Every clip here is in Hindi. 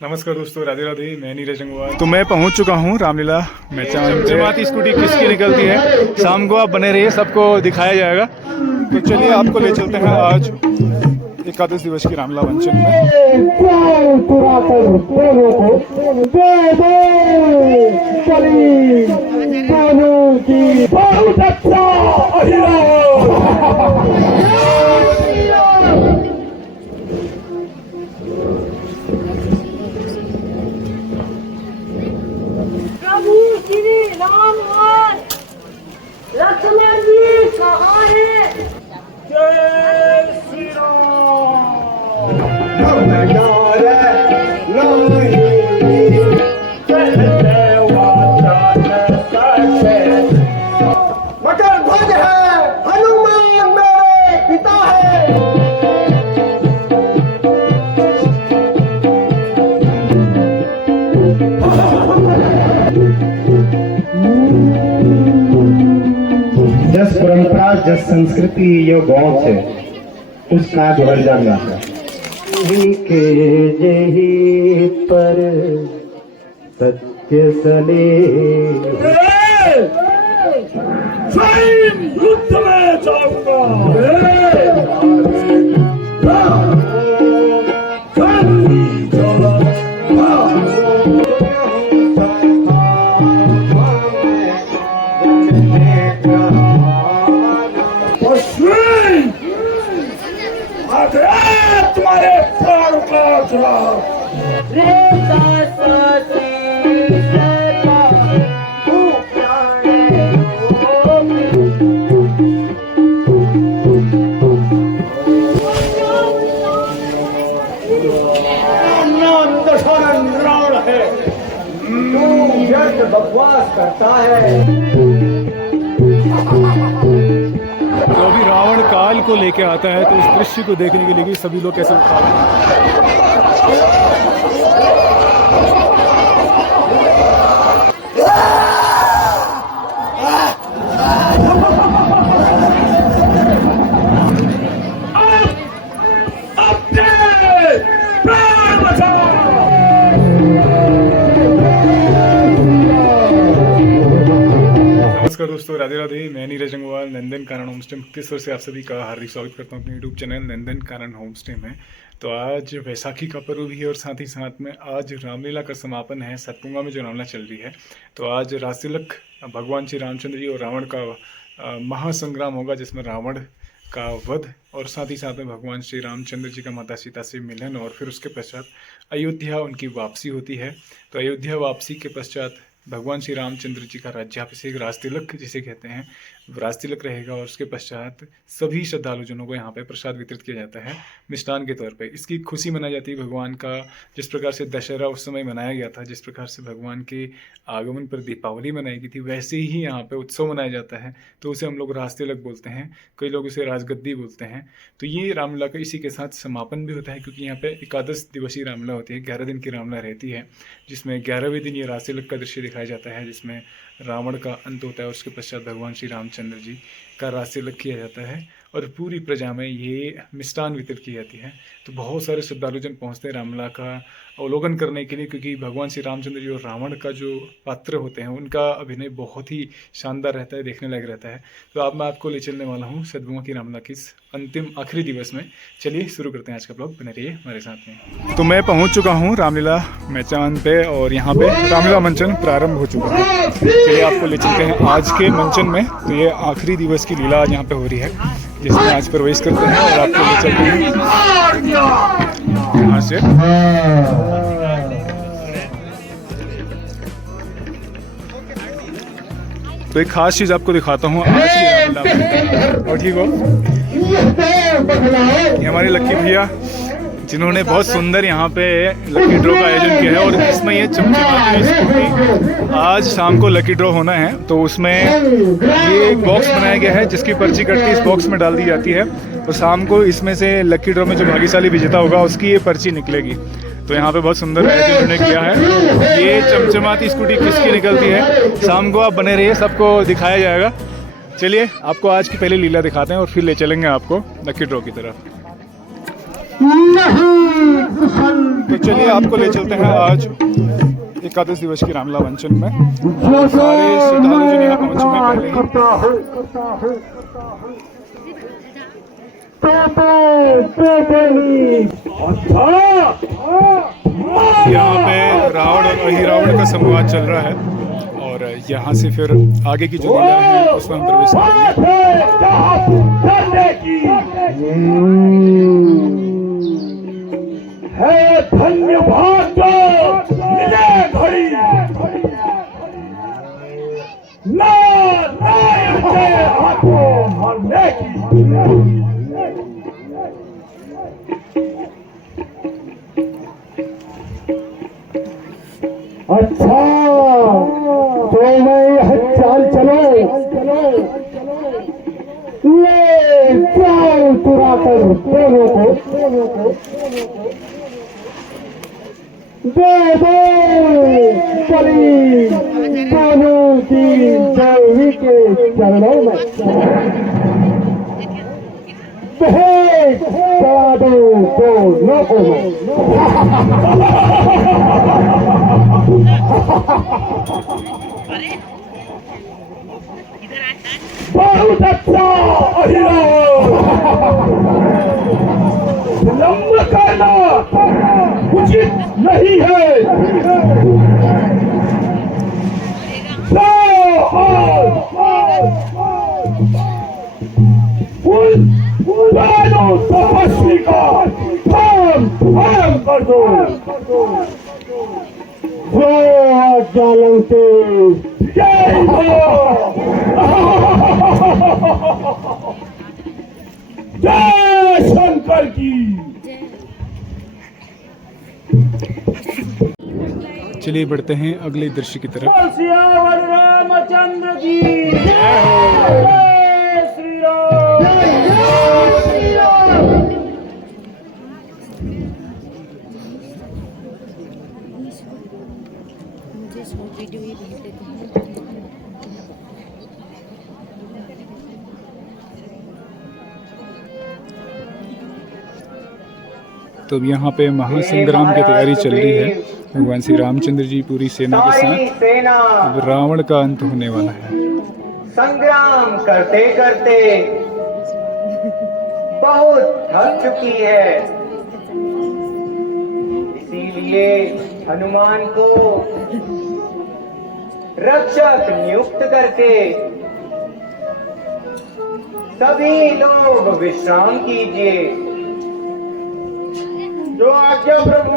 नमस्कार दोस्तों, राधे राधे। मैं नीरज अंगवाल। तो मैं पहुंच चुका हूं रामलीला मैदान। चमचमाती स्कूटी किसकी निकलती है, शाम को आप बने रहिए, सबको दिखाया जाएगा। तो चलिए आपको ले चलते हैं आज एकादश दिवस की रामलीला मंचन में। लक्ष्मण जी कहाँ है? जय श्री मकर ध्वज है, हनुमान मेरे पिता है। जस परंपरा जस संस्कृति यो गांव से उसका गवर्जन है के जही पर सत्य सने स्वयं युद्ध में जाऊंगा। तुम्हारे प्राण का चुनाव है, बकवास करता है। तो अभी रावण काल को लेके आता है, तो उस दृश्य को देखने के लिए भी सभी लोग कैसे उठा रहे हैं। नमस्कार दोस्तों, राधे राधे। मैं नीरज अंगवाल नंदन कानन होम स्टे मुक्तेश्वर से आप सभी का हार्दिक स्वागत करता हूं अपने YouTube channel Nandan Kanan home stay में। तो आज वैसाखी का पर्व भी है और साथ ही साथ में आज रामलीला का समापन है। सतपुंगा में जो रामलीला चल रही है, तो आज रासतिलक भगवान श्री रामचंद्र जी और रावण का महासंग्राम होगा, जिसमें रावण का वध और साथ ही साथ में भगवान श्री रामचंद्र जी का माता सीता से मिलन और फिर उसके पश्चात अयोध्या उनकी वापसी होती है। तो अयोध्या वापसी के पश्चात भगवान श्री रामचंद्र जी का राज्याभिषेक राजतिलक जिसे कहते हैं, राजतिलक रहेगा और उसके पश्चात सभी श्रद्धालुजनों को यहाँ पे प्रसाद वितरित किया जाता है मिष्ठान के तौर पे। इसकी खुशी मनाई जाती है भगवान का, जिस प्रकार से दशहरा उस समय मनाया गया था, जिस प्रकार से भगवान के आगमन पर दीपावली मनाई गई थी, वैसे ही यहाँ पे उत्सव मनाया जाता है। तो उसे हम लोग राजतिलक बोलते हैं, कई लोग उसे राजगद्दी बोलते हैं। तो ये रामलीला का इसी के साथ समापन भी होता है, क्योंकि यहाँ पे एकादश दिवसीय रामलीला होती है, 11 दिन की रामलीला रहती है, जिसमें 11वें दिन ये राजतिलक का दृश्य दिखाया जाता है, जिसमें रावण का अंत होता है और उसके पश्चात भगवान श्री रामचंद्र जी का राजतिलक किया जाता है और पूरी प्रजा में ये मिष्ठान वितरित की जाती है। तो बहुत सारे श्रद्धालुजन पहुँचते हैं रामलीला का अवलोकन करने के लिए, क्योंकि भगवान श्री रामचंद्र जी और रावण का जो पात्र होते हैं उनका अभिनय बहुत ही शानदार रहता है, देखने लायक रहता है। तो अब मैं आपको ले चलने वाला हूँ सतपुंगा की रामलीला की अंतिम आखिरी दिवस में। चलिए शुरू करते हैं आज का ब्लॉग, बने रहिए हमारे साथ में। तो मैं पहुँच चुका हूँ रामलीला मैदान पे और यहाँ पे रामलीला मंचन प्रारंभ हो चुका है। चलिए आपको ले चलते हैं आज के मंचन में। तो ये आखिरी दिवस की लीला आज यहाँ पे हो रही है, जिसमें आज प्रवेश करते हैं और आपको ले चलते हैं यहाँ से। तो एक खास चीज आपको दिखाता हूँ आज की रामलीला में। और ठीक हो, ये हमारे लक्की भैया जिन्होंने बहुत सुंदर यहाँ पे लकी ड्रॉ का आयोजन किया है, और इसमें ये चमचमाती स्कूटी आज शाम को लकी ड्रॉ होना है। तो उसमें ये एक बॉक्स बनाया गया है, जिसकी पर्ची कट के इस बॉक्स में डाल दी जाती है, और शाम को इसमें से लकी ड्रॉ में जो भाग्यशाली विजेता होगा उसकी ये पर्ची निकलेगी। तो यहाँ पे बहुत सुंदर आयोजन उन्होंने किया है। ये चमचमाती स्कूटी किसकी निकलती है, शाम को आप बने रहिए, सबको दिखाया जाएगा। चलिए आपको आज की पहली लीला दिखाते हैं और फिर ले चलेंगे आपको लकी ड्रॉ की तरफ। तो चलिए आपको ले चलते हैं आज एकादश दिवस की रामला मंचन में। सारे श्रद्धालु जन यहाँ पहुंच चुके हैं पहले ही। यहाँ पे रावण और अहिरावण का संवाद चल रहा है और यहाँ से फिर आगे की जो लीला है उसमें हम प्रवेश करेंगे। है धन्य भाग्य मिले घड़ी नारायण के हाथों मरने की। अच्छा तो मैं यह चाल चलो ले जाओ चुरा कर दोनों को दे दो चली दोनों की देवी के चरणों में भेंट चढ़ा दो दोनों को बहुत अच्छा विलम्ब करना उचित नहीं है। दोनों तपस्वी का काम कर दो। जो जालम से जय हो जय शंकर की। चलिए बढ़ते हैं अगले दृश्य की तरफ। सियावर रामचंद्र की जय श्री राम। मुझे शॉर्ट वीडियो ही भेज देते हैं। तो अब यहाँ पे महासंग्राम की तैयारी चल रही है। भगवान श्री रामचंद्र जी पूरी सेना के साथ सेना अब रावण का अंत होने वाला है। संग्राम करते करते बहुत थक चुकी है, इसीलिए हनुमान को रक्षक नियुक्त करके सभी लोग विश्राम कीजिए। जो आज्ञा प्रभु।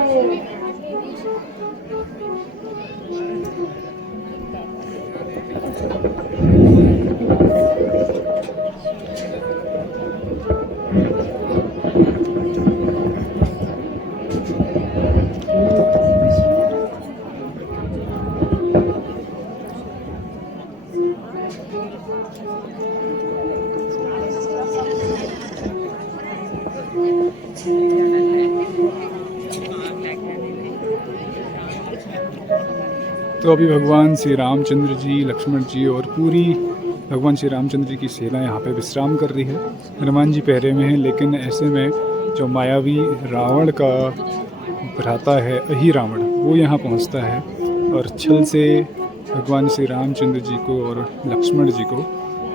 तो अभी भगवान श्री रामचंद्र जी, लक्ष्मण जी और पूरी भगवान श्री रामचंद्र जी की सेना यहाँ पे विश्राम कर रही है। हनुमान जी पहरे में हैं, लेकिन ऐसे में जो मायावी रावण का भ्राता है अहिरावण, वो यहाँ पहुँचता है और छल से भगवान श्री रामचंद्र जी को और लक्ष्मण जी को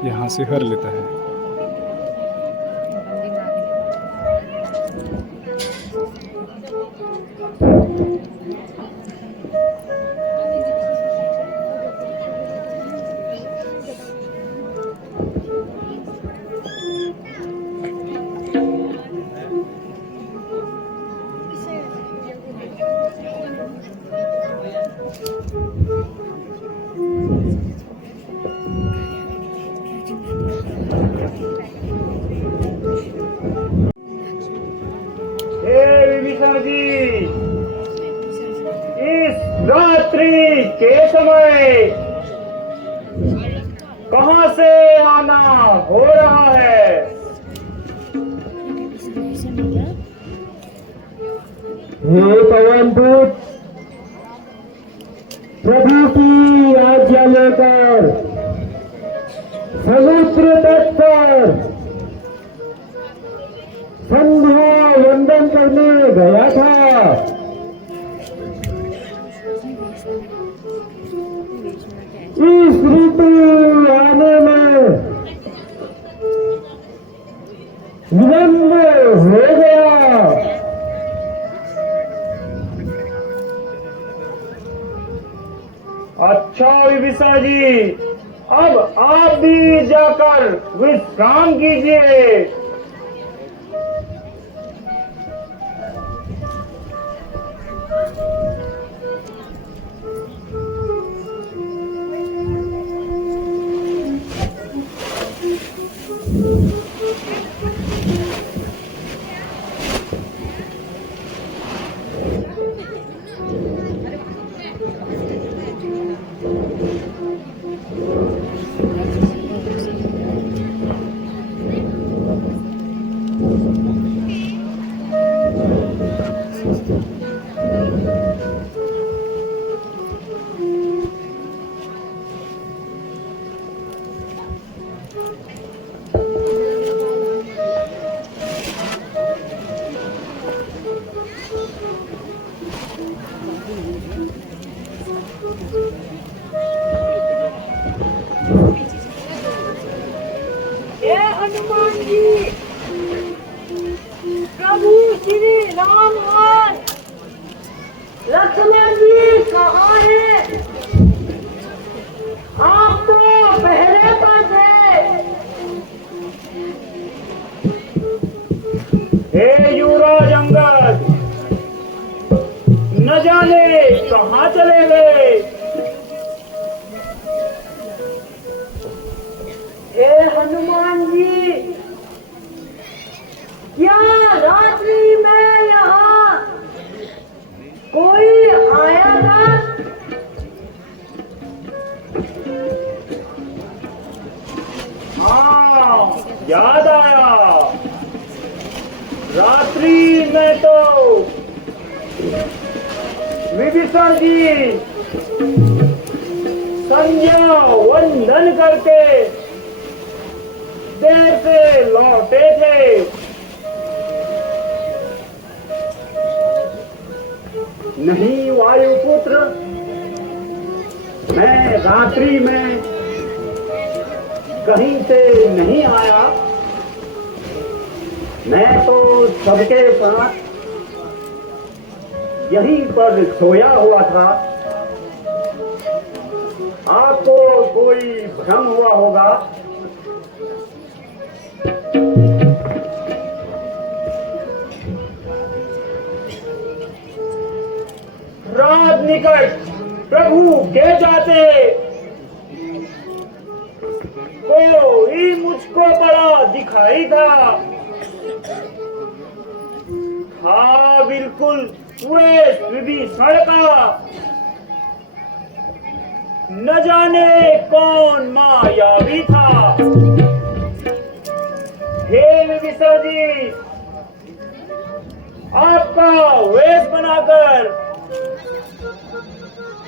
यहाँ से हर लेता है। विभीषण जी, इस रात्रि के समय कहां से आना हो रहा है? हे पवन दूत, प्रभु की आज्ञा लेकर समुद्र तट पर संध्या वंदन करने गया था। इस ऋतु आने में विलंब हो गया। अच्छा विदिशा जी, अब आप भी जाकर विश्राम कीजिए। हे हनुमान जी, प्रभु श्री राम और लक्ष्मण जी कहाँ हैं? आप तो पहरे पर थे। हे युवराज अंगद, न जाने कहाँ चले गए। हे हनुमान जी, क्या रात्रि में यहाँ कोई आया था? हाँ, याद आया। रात्रि में तो विभीषण जी संध्या वंदन करके देर से लौटे थे। नहीं वायुपुत्र, मैं रात्रि में कहीं से नहीं आया। मैं तो सबके साथ यहीं पर सोया हुआ था। आपको कोई भ्रम हुआ होगा। रात निकट प्रभु के जाते कोई मुझको बड़ा दिखाई था बिल्कुल पूरे विभीषण का। न जाने कौन मायावी था। हे विभीषण जी, आपका वेश बनाकर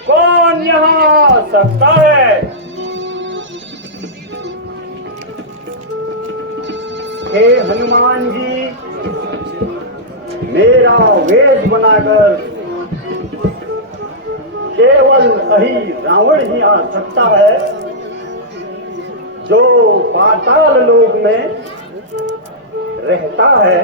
कौन यहाँ आ सकता है? हे हनुमान जी, मेरा वेश बनाकर केवल अही रावण ही आ सकता है, जो पाताल लोक में रहता है।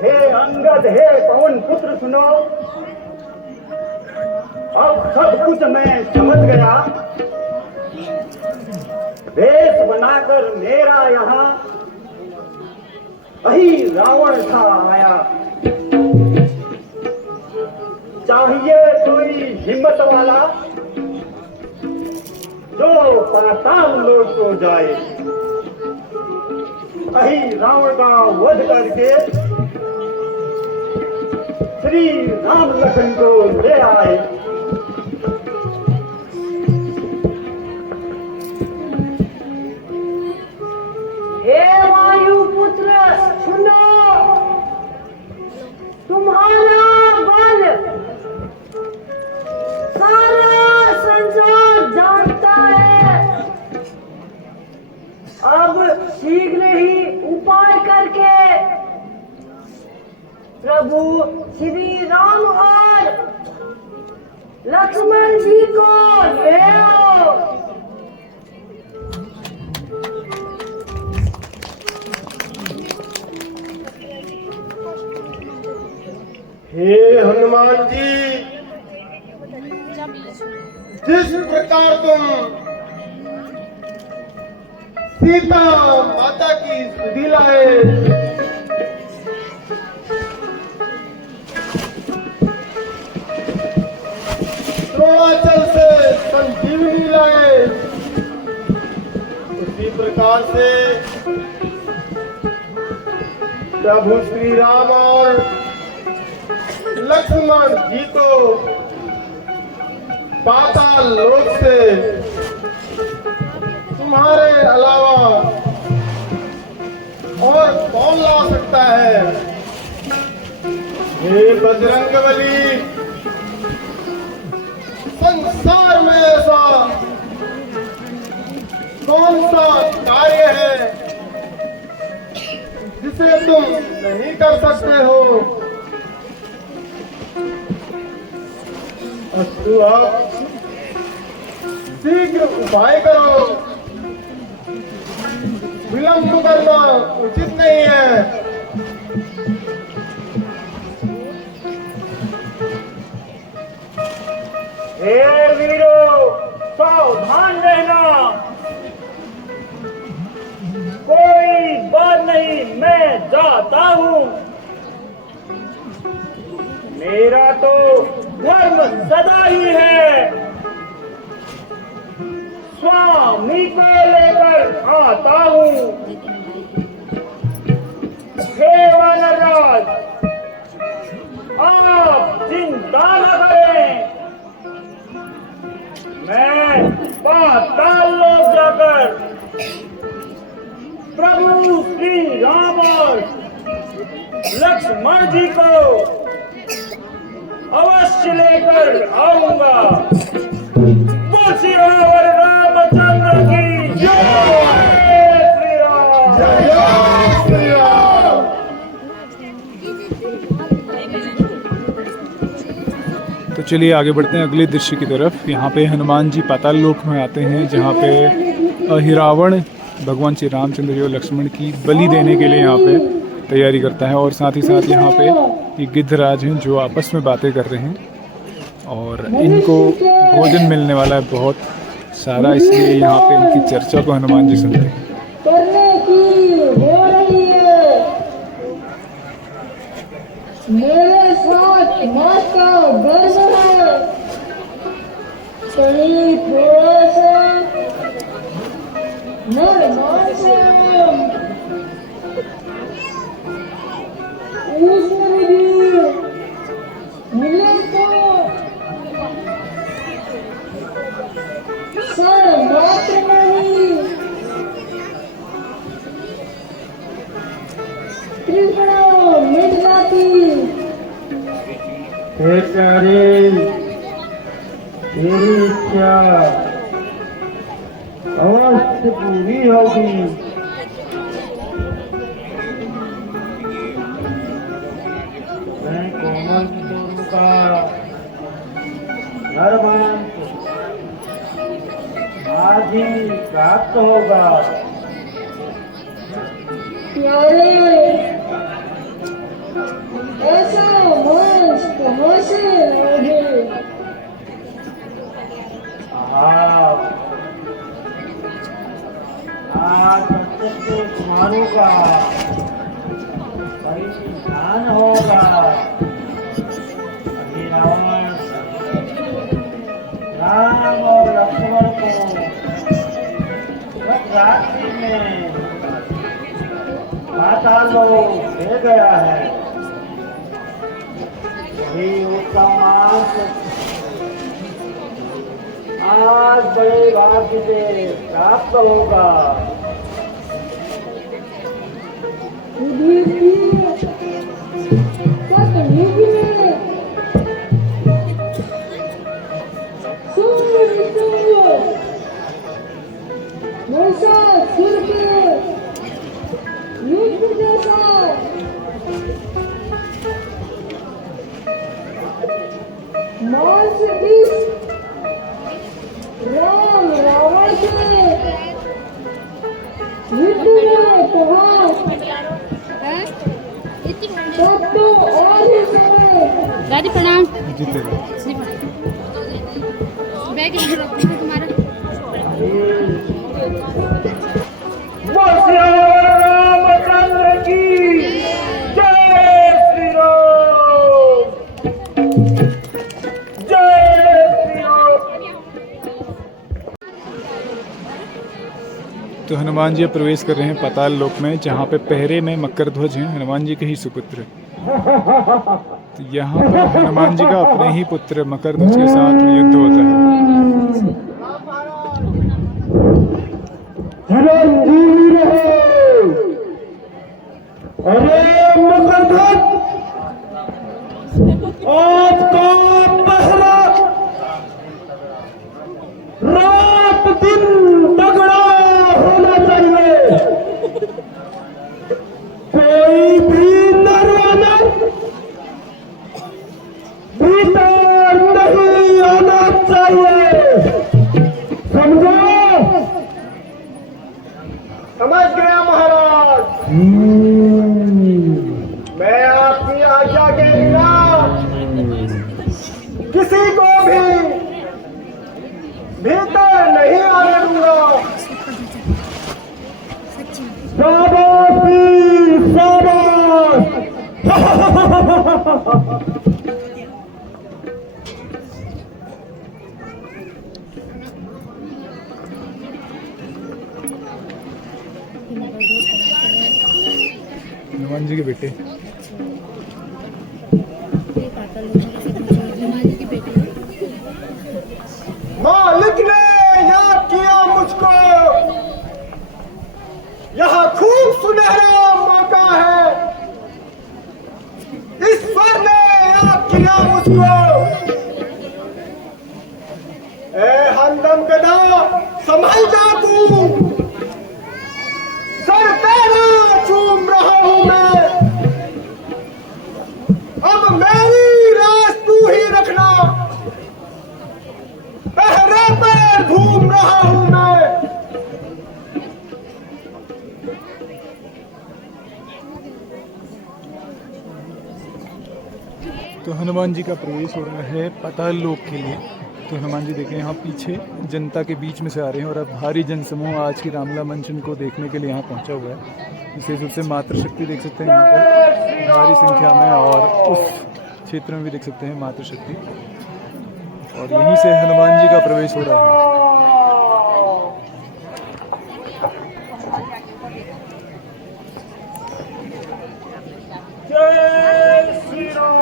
हे अंगद, हे पवन पुत्र, सुनो। अब सब कुछ मैं समझ गया। वेश बनाकर मेरा यहाँ वही रावण था आया। चाहिए कोई हिम्मत वाला जो पाताल लोक को जाए, वही रावण का वध करके श्री राम लखन को ले आए। हे वायुपुत्र, सुनो। तुम्हारा बल सारा संसार जानता है। अब शीघ्र ही प्रभु श्री राम और लक्ष्मण जी को ले आओ। हे हनुमान जी, जिस प्रकार तुम सीता माता की स्तुति लाए, द्रोणाचल से संजीवनी लाए, उसी प्रकार से प्रभु श्री राम और लक्ष्मण जी को पाताल लोक से तुम्हारे अलावा और कौन ला सकता है। हे बजरंगबली, संसार में ऐसा कौन सा कार्य है जिसे तुम नहीं कर सकते हो। अस्तु, आप शीघ्र उपाय करो, विलंब करना उचित नहीं है। हे वीरों, सावधान रहना, कोई बात नहीं, मैं जाता हूँ। मेरा तो धर्म सदा ही है, स्वामी को लेकर आता हूँ। हे वानरराज, आप चिंता न करें, मैं पाताल लोक जाकर प्रभु श्री राम और लक्ष्मण जी को अवश्य लेकर आऊंगा। बोल श्री रामचंद्र की जय। श्री राम। श्री राम। तो चलिए आगे बढ़ते हैं अगले दृश्य की तरफ। यहाँ पे हनुमान जी पाताल लोक में आते हैं, जहाँ पे हिरावण भगवान श्री रामचंद्र जी और लक्ष्मण की बलि देने के लिए यहाँ पे तैयारी करता है। और साथ ही साथ यहाँ पे ये गिद्धराज हैं जो आपस में बातें कर रहे हैं, और इनको भोजन मिलने वाला है बहुत सारा, इसलिए यहाँ पे इनकी चर्चा को हनुमान जी सुनते हैं। करने की हो रही है, मेरे साथ माँ का गर्व है, कहीं थोड़ा सा नरमान से उसमें भी मिले तो सर मात्र नहीं, त्रिपुरा मिट जाती। हे प्यारे, तेरी इच्छा अवश्य पूरी होगी। मैं कोमल किशोर का नरमान आज ही प्राप्त होगा। प्यारे, ऐसा मांस कहाँ से लाओगे? आज सत्य कुमारों का परिधान होगा। अभी रावण राम और लक्ष्मण को रात्रि में पाताल लोक ले गया है। वही उसका मांस आज बड़े भाग्य से प्राप्त होगा। मांस बीस राम रावण के युद्ध में त्योहार तो और ही समय दादी प्रणाम। जीते बैग इधर रखो तुम्हारा। बोल श्री रामचंद्र की जय श्री राम, जय श्री राम। तो हनुमान जी अब प्रवेश कर रहे हैं पाताल लोक में, जहाँ पे पहरे में मकर ध्वज हैं, हनुमान जी के ही सुपुत्र। तो यहाँ पर हनुमान जी का अपने ही पुत्र मकर ध्वज के साथ में युद्ध होता है। चिरंजीवी रहे। अरे मकरध्वज, आज का पहरा रात दिन तगड़ा होना चाहिए। कोई भी नरवाना भीतर नहीं आना चाहिए, समझो? समझ गया महाराज। मैं आपकी आज्ञा के बिना किसी को भी भीतर नहीं आने दूंगा। शाबाश वीर, शाबाश। हनुमान जी के बेटे हनुमान जी की बेटी मालिक ने याद किया मुझको, यहाँ खूब सुनहरा मौका है। ईश्वर ने याद किया मुझको। ए हमदम गदा, संभल जा तू, सर तेरा चूम रहा हूं मैं। अब मेरी लाश तू ही रखना, पहरे पे घूम रहा हूं मैं। तो हनुमान जी का प्रवेश हो रहा है पाताल लोक के लिए। तो हनुमान जी देखें यहाँ पीछे जनता के बीच में से आ रहे हैं, और अब भारी जनसमूह आज की रामला मंचन को देखने के लिए यहाँ पहुँचा हुआ है। विशेष रूप से मातृशक्ति देख सकते हैं यहाँ पर भारी संख्या में, और उस क्षेत्र में भी देख सकते हैं मातृशक्ति, और यहीं से हनुमान जी का प्रवेश हो रहा है। जय श्री राम,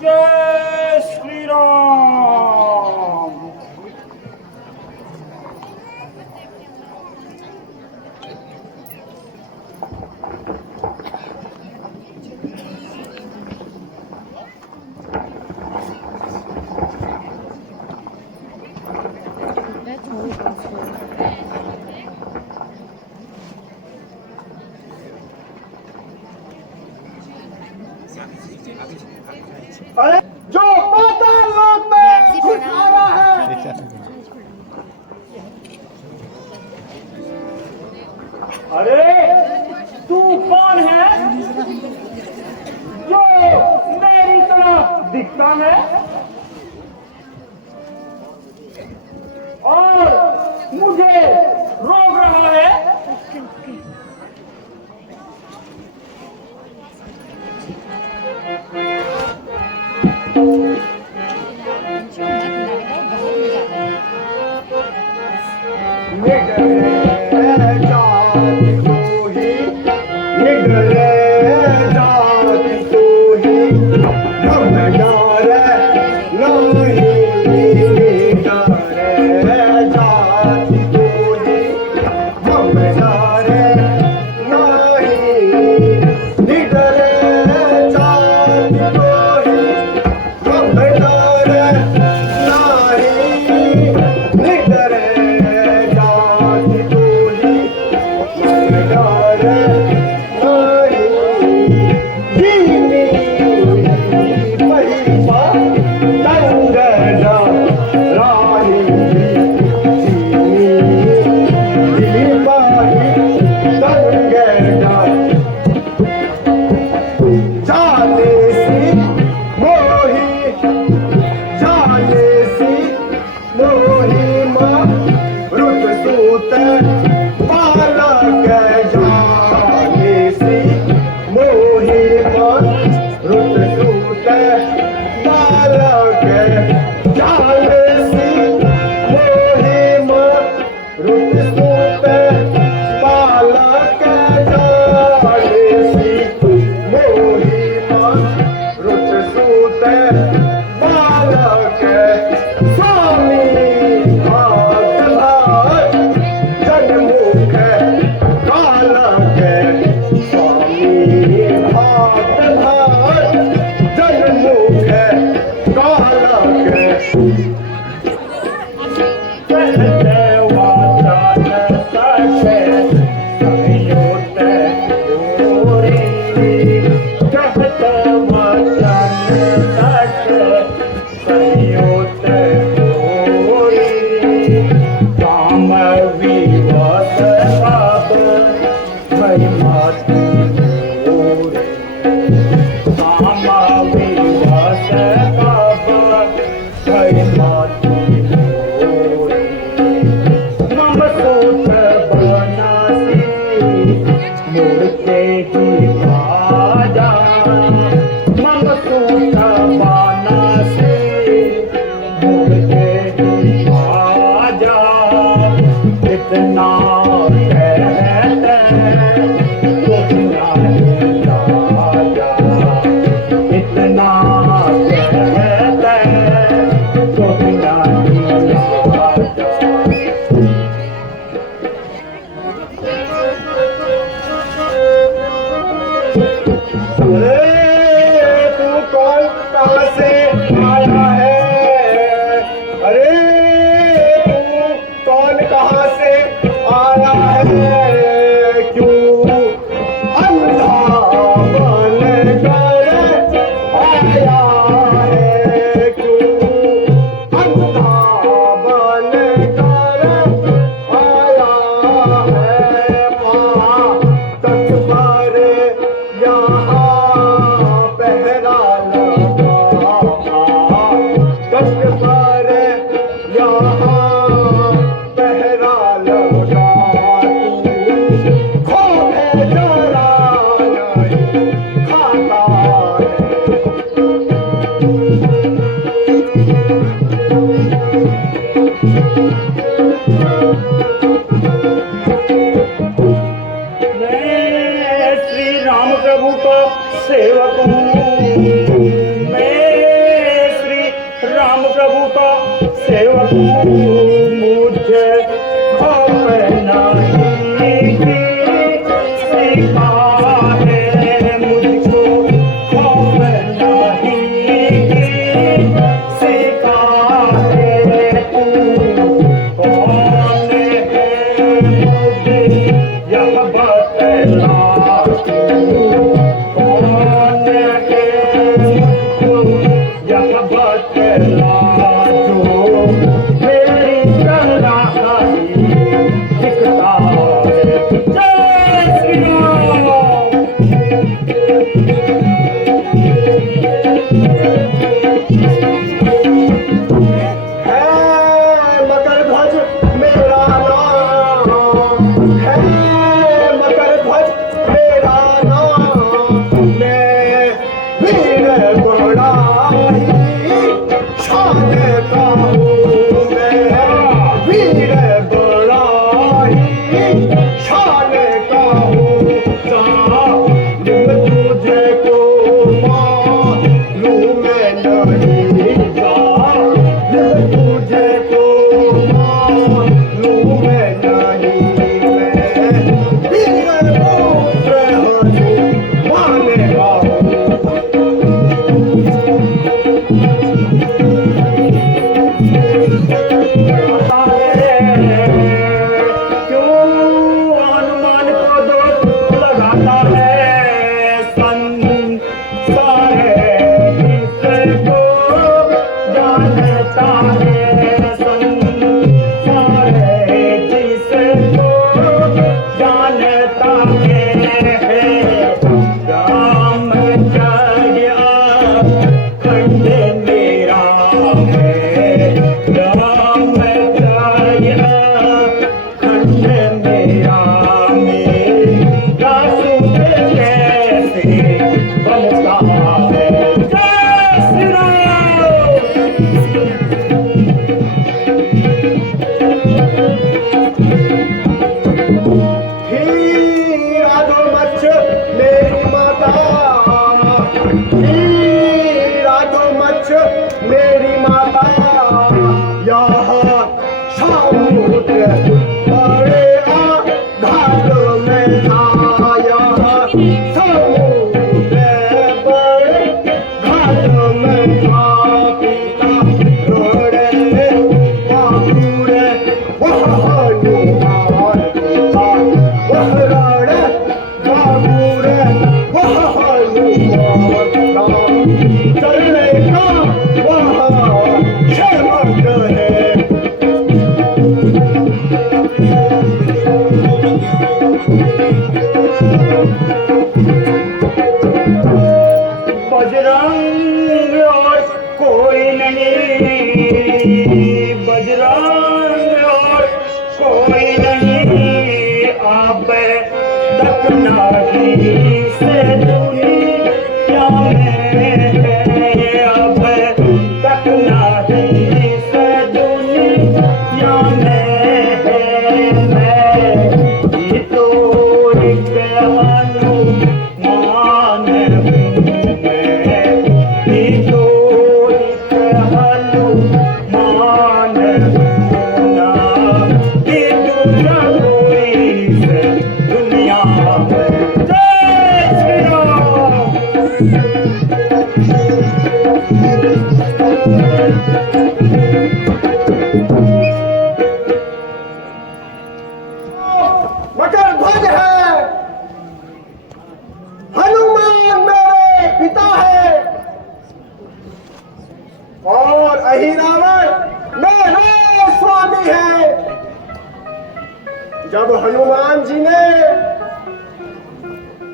जय श्री राम। अरे जो पाताल लोक में घुस आया है, अरे तू कौन है जो मेरी तरफ दिखता है और मुझे रोक रहा है? बालक जाने सी मोहि मन रुत सूत बालक जाने सी मोहि मन रुत सूत बालक जाने सी मोहि मन रुत सूत बालक स्वामी हाथ धार जनमुख बालक स्वामी हाथ धार जनमुख बालक मेरा सूट कैसे बनता है। जय श्री राम। हीरा दो मच्छ मेरी माता, हीरा दो मच्छ मेरी माता, यहाँ समुद्र बड़े घाट में था, यहाँ समुद्र बड़े घाट में था, पिता रोड़े बाबूरे वह हनुमान था, वह रोड़े बाबूरे वह हनुमान था, चलने का वह क्षमत है। बजरंग और कोई नहीं, बजरंग और कोई नहीं, आप तक नहीं से दुनिया में, अब तक नहीं से दुनिया में, मैं तो एक हनुमान दुनिया में। जय श्री राम। मकर ध्वज है, हनुमान मेरे पिता है, और अहिरावण मेरे स्वामी है। जब हनुमान जी ने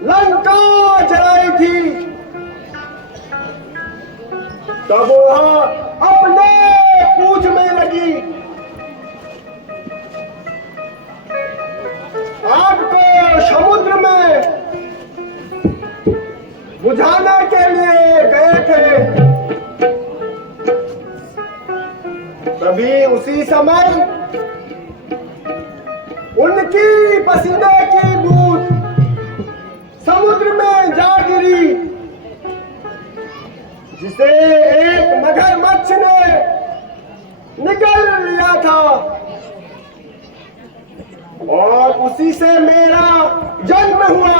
लंका जलाई थी, तब वह अपने पूछ में लगी आग को समुद्र में बुझाने के लिए गए थे। तभी उसी समय उनकी पसीने की बूंद समुद्र में जा गिरी, जिसे एक मगरमच्छ ने निगल लिया था, और उसी से मेरा जन्म हुआ।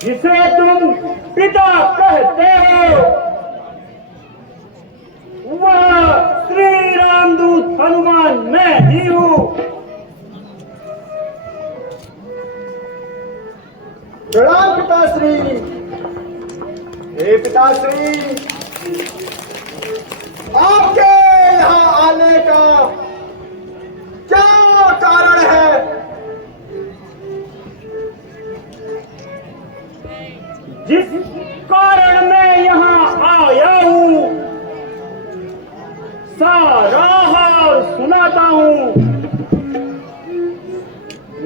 जिसे तुम पिता कहते हो, वह श्री रामदूत हनुमान मैं ही हूँ। प्रणाम पिताश्री। हे पिताश्री, आपके यहाँ आने का क्या कारण है? जिस कारण मैं यहाँ आया हूँ, सारा हाल सुनाता हूँ।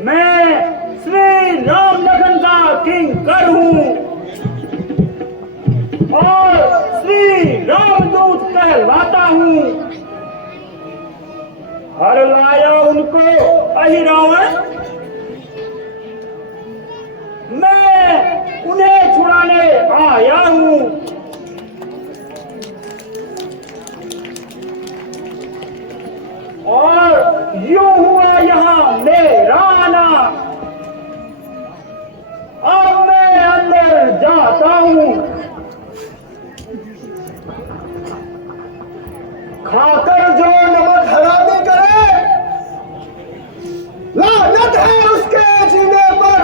मैं श्री राम लखन का किंकर हूँ, और श्री रामदूत कहलाता हूँ। हर लाया उनको अहिरावण, मैं उन्हें छुड़ाने आया हूँ। और यूं हुआ यहाँ मेरा आना। अब मैं अंदर जाता हूँ। खाकर जो नमक हरामी करे, लानत है उसके जीने पर।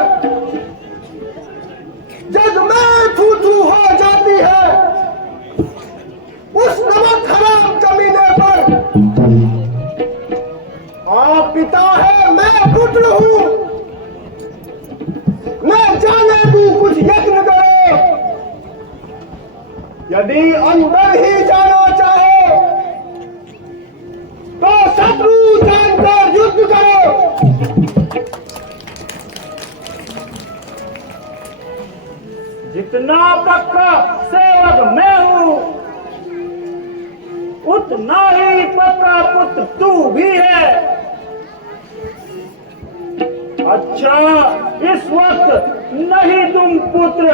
जग में थू थू हो जाती है उस नमक हराम कमीने पर। आप पिता है, मैं पुत्र हूँ। मैं जाने दूं, कुछ यत्न करो। यदि अंदर ही जाना चाहो दीपक का पुत्र तू भी है। अच्छा, इस वक्त नहीं तुम पुत्र,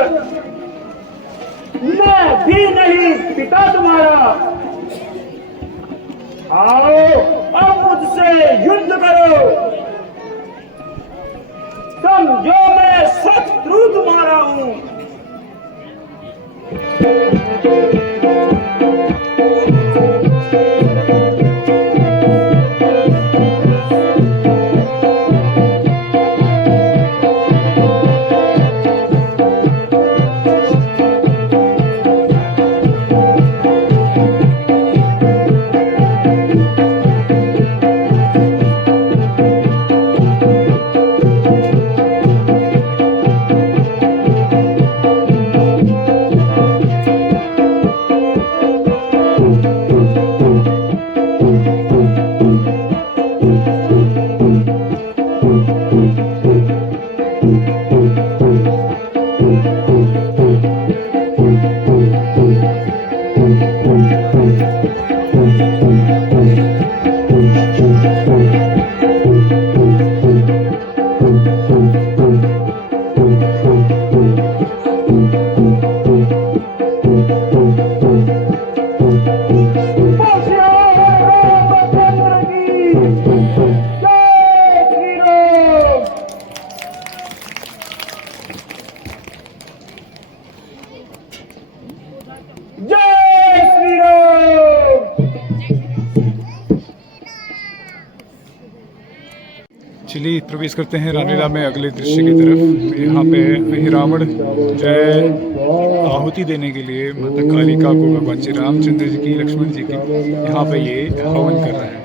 मैं भी नहीं पिता तुम्हारा। आओ अब मुझसे युद्ध करो, समझो मैं शत्रु तुम्हारा हूं। चलिए प्रवेश करते हैं रामलीला में अगले दृश्य की तरफ। यहाँ पे रावण जय आहुति देने के लिए माता कालिका को भगवान श्री रामचंद्र जी की, लक्ष्मण जी की यहाँ पे ये हवन कर रहे हैं।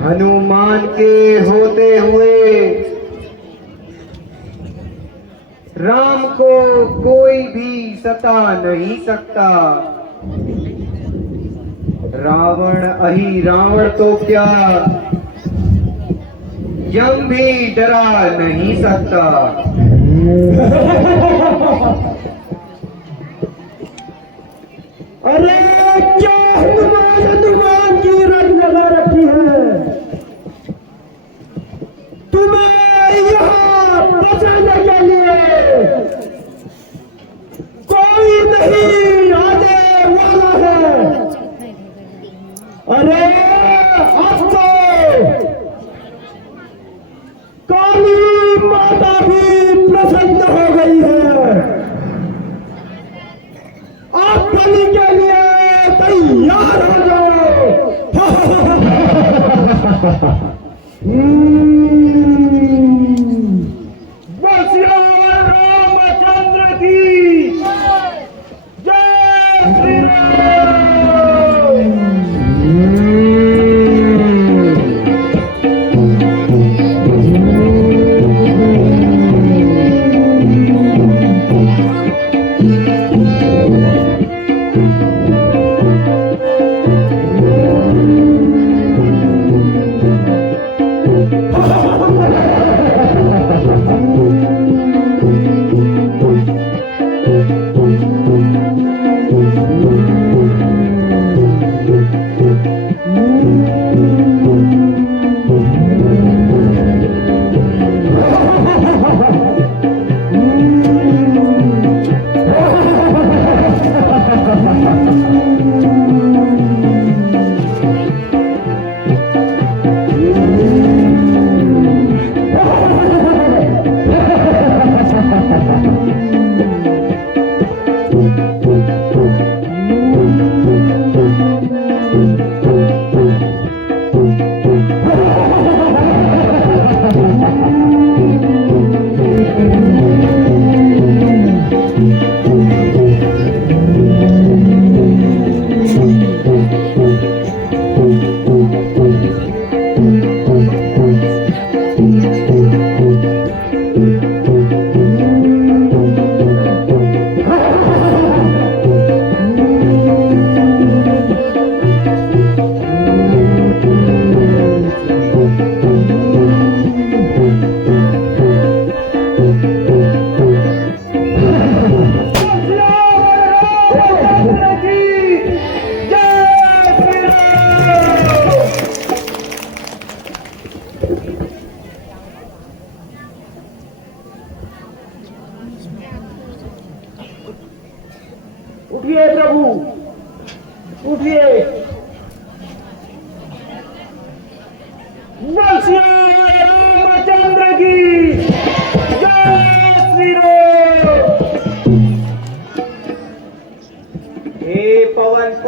हनुमान के होते हुए राम को कोई भी सता नहीं सकता। रावण अहि रावण तो क्या यम भी डरा नहीं सकता। अरे क्या हनुमान की रंग लगा रखी है, तुम्हें यहाँ बचाने के लिए कोई नहीं आने वाला है। अरे अब तो काली माता भी प्रसन्न हो गई है, आप बलि के लिए तैयार हो जाओ। रामचंद्र की जय श्री राम।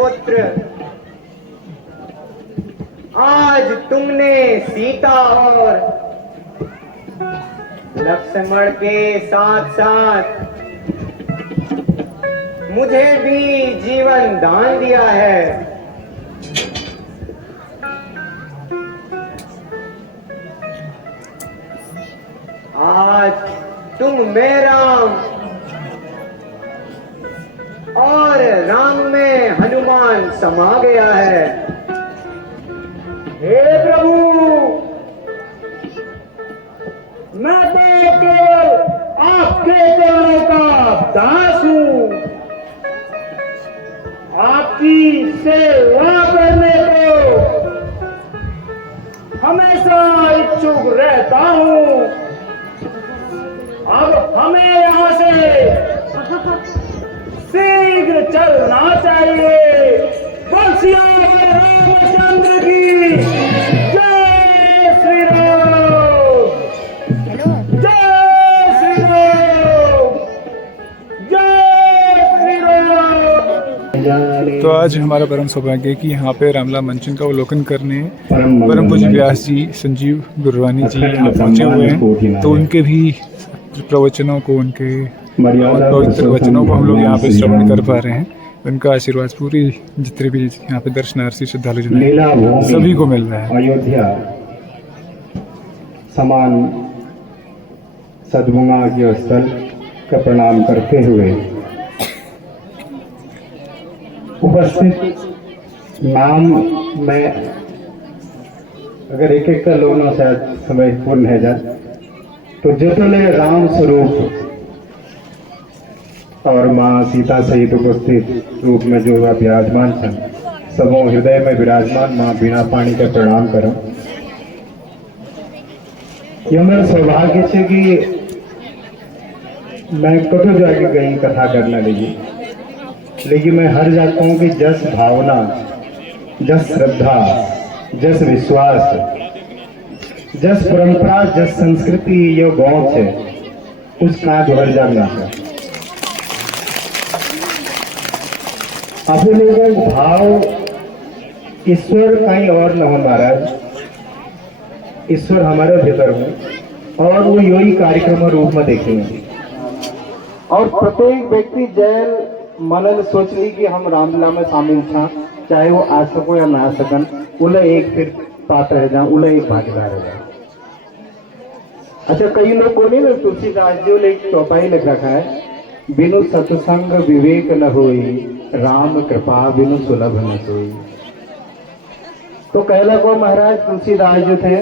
पुत्र, आज तुमने सीता और लक्ष्मण के साथ साथ मुझे भी जीवन दान दिया है। आज तुम में राम और राम में हनुमान समा गया है। हे प्रभु, मैं तो केवल आपके चरणों का दास हूँ। आपकी सेवा करने को हमेशा इच्छुक रहता हूँ। अब हमें यहाँ से शीघ्र चलना चाहिए। बोल सियावर रामचंद्र की जय श्री राम, जय श्री राम, जय श्री राम। तो आज हमारा परम सौभाग्य है कि यहाँ पे रामला मंचन का अवलोकन करने परम पूज्य व्यास जी, संजीव गुरवानी जी यहाँ पहुँचे हुए हैं। तो उनके भी प्रवचनों को, उनके पवित्र वचनों को हम लोग यहाँ पे श्रवण कर पा रहे हैं। उनका आशीर्वाद पूरी जितने भी यहाँ पे दर्शनार्थी श्रद्धालु जन हैं सभी को मिल रहा है। अयोध्या समान सद्गुणा के स्थल का प्रणाम करते हुए उपस्थित नाम में अगर एक एक का लोना शायद समय पूर्ण है जाए तो जटले राम स्वरूप और माँ सीता सहित उपस्थित रूप में जो विराजमान छन सबों हृदय में विराजमान माँ बीना पानी का प्रणाम करो। यह मेरा सौभाग्य है कि मैं कटो जाके कहीं कथा करना लगी, लेकिन मैं हर जाता हूँ कि जस भावना, जस श्रद्धा, जस विश्वास, जस परंपरा, जस संस्कृति यो गांव है उसका जोड़ जाना है। अपने लोगों का भाव ईश्वर कहीं और न हो महाराज, ईश्वर हमारे भीतर हो और वो यही कार्यक्रम रूप में देखेंगे। और प्रत्येक व्यक्ति जैन मनन सोच ली कि हम रामलीला में शामिल था, चाहे वो आ सको या ना आ सकन, उन्हें एक फिर पात्र रह जाए, उन्हें एक भागीदार रह जाए। अच्छा, कई लोग को नहीं, तुलसीदास जी ने एक चौपाई लिख रखा है, बिनु सत्संग विवेक न होई, राम कृपा बिनु सुलभ न सोई। तो कहला को महाराज तुलसीदास जो थे,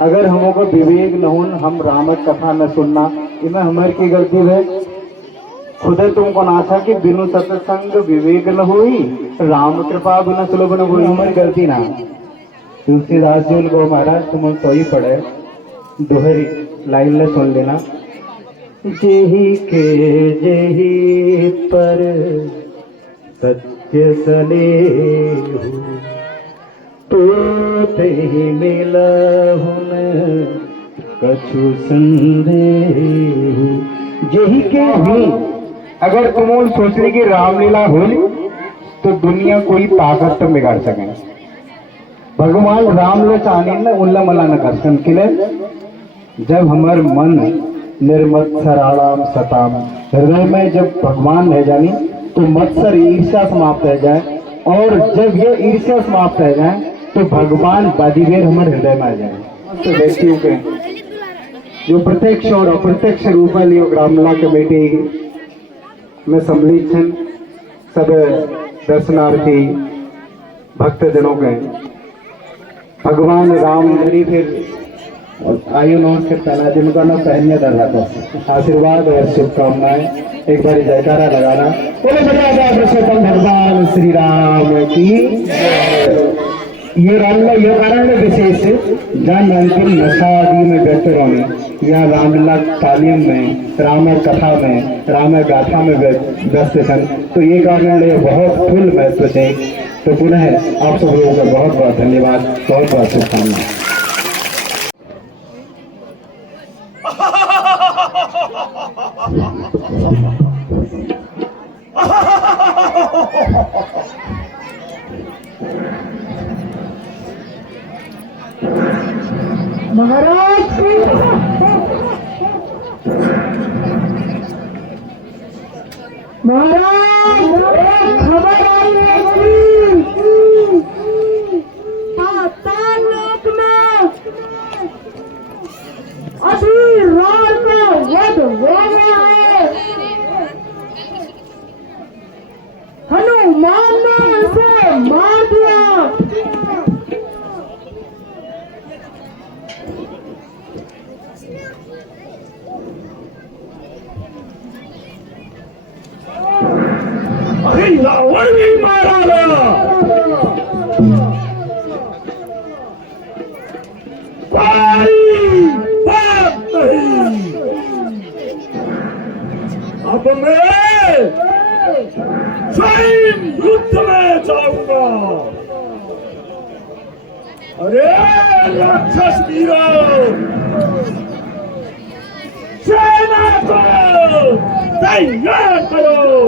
अगर हमों को विवेक न हो, हम राम कथा न सुनना, इनमें हमारी की गलती है। खुदे तुमको ना था कि बिनु सत्संग विवेक न होई, राम कृपा बिनु सुलभ न होई, हमारी गलती ना। तुलसीदास जी को महाराज तुम तो ही पढ़े, दोहरी लाइन में सुन लेना। जेहि के जेहि पर सत्य सलेहु, तो तेहि मिलहुन कछु संदेहु। जेहि के भी अगर तुम सोचने की रामलीला होली तो दुनिया कोई ताकत तो बिगाड़ सके। भगवान राम लो चाहनी न उल्ला मला न कर सके। जब हमार मन निर्मत्सराणाम सताम, हृदय में जब भगवान रह जानी तो मत्सर ईर्ष्या समाप्त रह जाए, और जब ये ईर्ष्या समाप्त रह जाए तो भगवान बाजीगर हमारे हृदय में आ जाए। तो व्यक्तियों के जो प्रत्यक्ष और अप्रत्यक्ष रूप में लियो रामलीला कमेटी में सम्मिलित हैं, सब दर्शनार्थी भक्तजनों के भगवान राम फिर आयु नौन के पहला जिनका ना पहनने दर रहा था। आशीर्वाद और शुभकामनाएं एक बार जयकारा लगाना। बोले पुरुषोत्तम भगवान श्री राम की। ये रामलीला यह कारण में विशेष जन अंतिम नशा आदि में व्यक्त रहने, यहाँ रामलीला तालीम में, राम कथा में, राम गाथा में व्यस्त सन, तो ये कारण बहुत फुल महत्व है। तो पुनः आप सब लोगों का बहुत बहुत धन्यवाद, बहुत बहुत शुभकामनाएं। महाराज की महाराज एक खबर आई है कि पाताल लोक में अभी रात का वध हो गया है। हनुमान ने उसे मार दिया। अरे रावण भी मारा गया। कोई बात नहीं, अब मैं स्वयं युद्ध में जाऊंगा। अरे राक्षस वीरों, सेना को तैयार करो।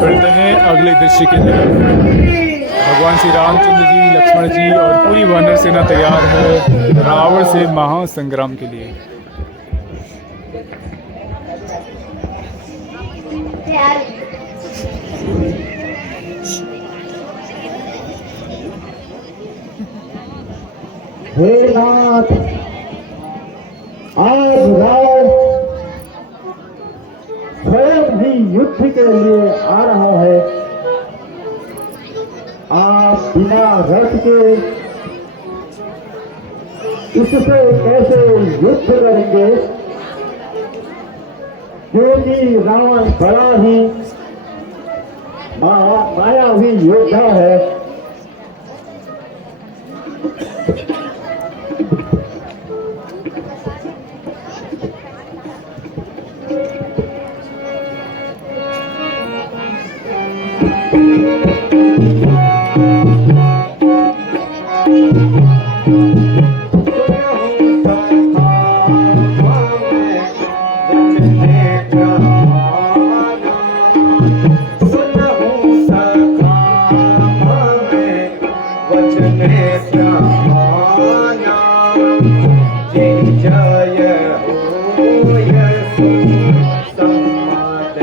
बढ़ते हैं अगले दृश्य की तरफ। भगवान श्री रामचंद्र जी, लक्ष्मण जी और पूरी वानर सेना तैयार है रावण से महासंग्राम के लिए। हे नाथ, आज रावण स्वयं ही युद्ध के लिए आ रहा है। आप बिना रथ के इससे कैसे युद्ध करेंगे, क्योंकि रावण बड़ा ही मायावी योद्धा है। दर्शन प्रमाना जय जय हो यशो सम्मत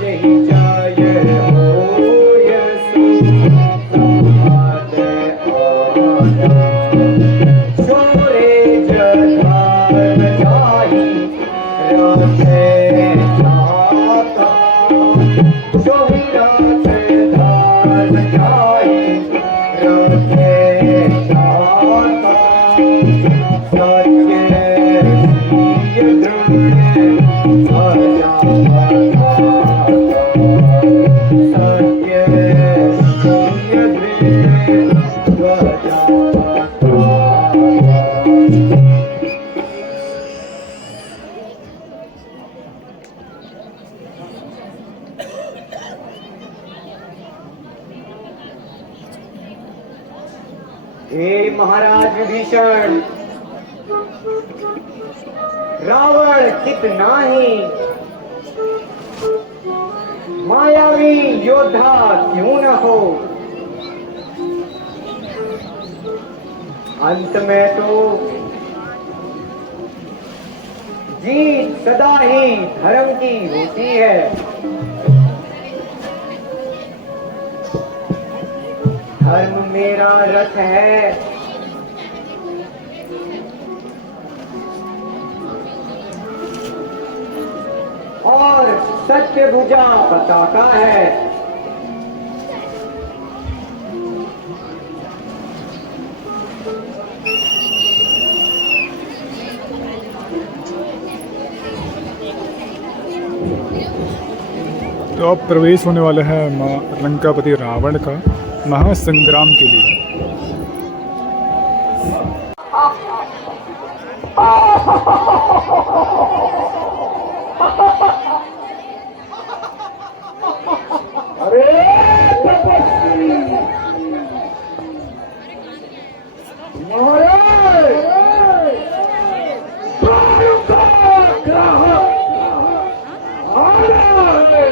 जय जय हो यशो सम्मत छोरे जधार जाहि रथे जाता सोहि रथे धार जाहि रथे जाता सत्य सिय द्रव्य अजा सत्य सिय द्रव्य अजा हे महाराज विभीषण रावण कितना ही मायावी योद्धा क्यों न हो अंत में तो जीत सदा ही धर्म की होती है। धर्म मेरा रथ है और सत्य भुजा पताका है। तो अब प्रवेश होने वाला है माँ लंकापति रावण का महासंग्राम के लिए। अरे तपस्वी महाराज प्राणों का ग्राहक आ रहा है।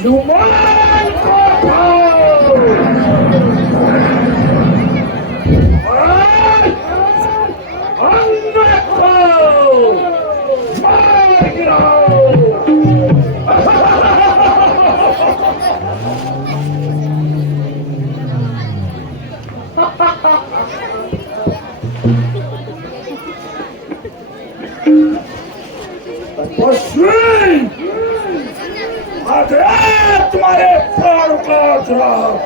हनुमान को खाओ और अन्य खाओ मार गिराओ। तपस्वी तुम्हारे प्राण का ग्राहक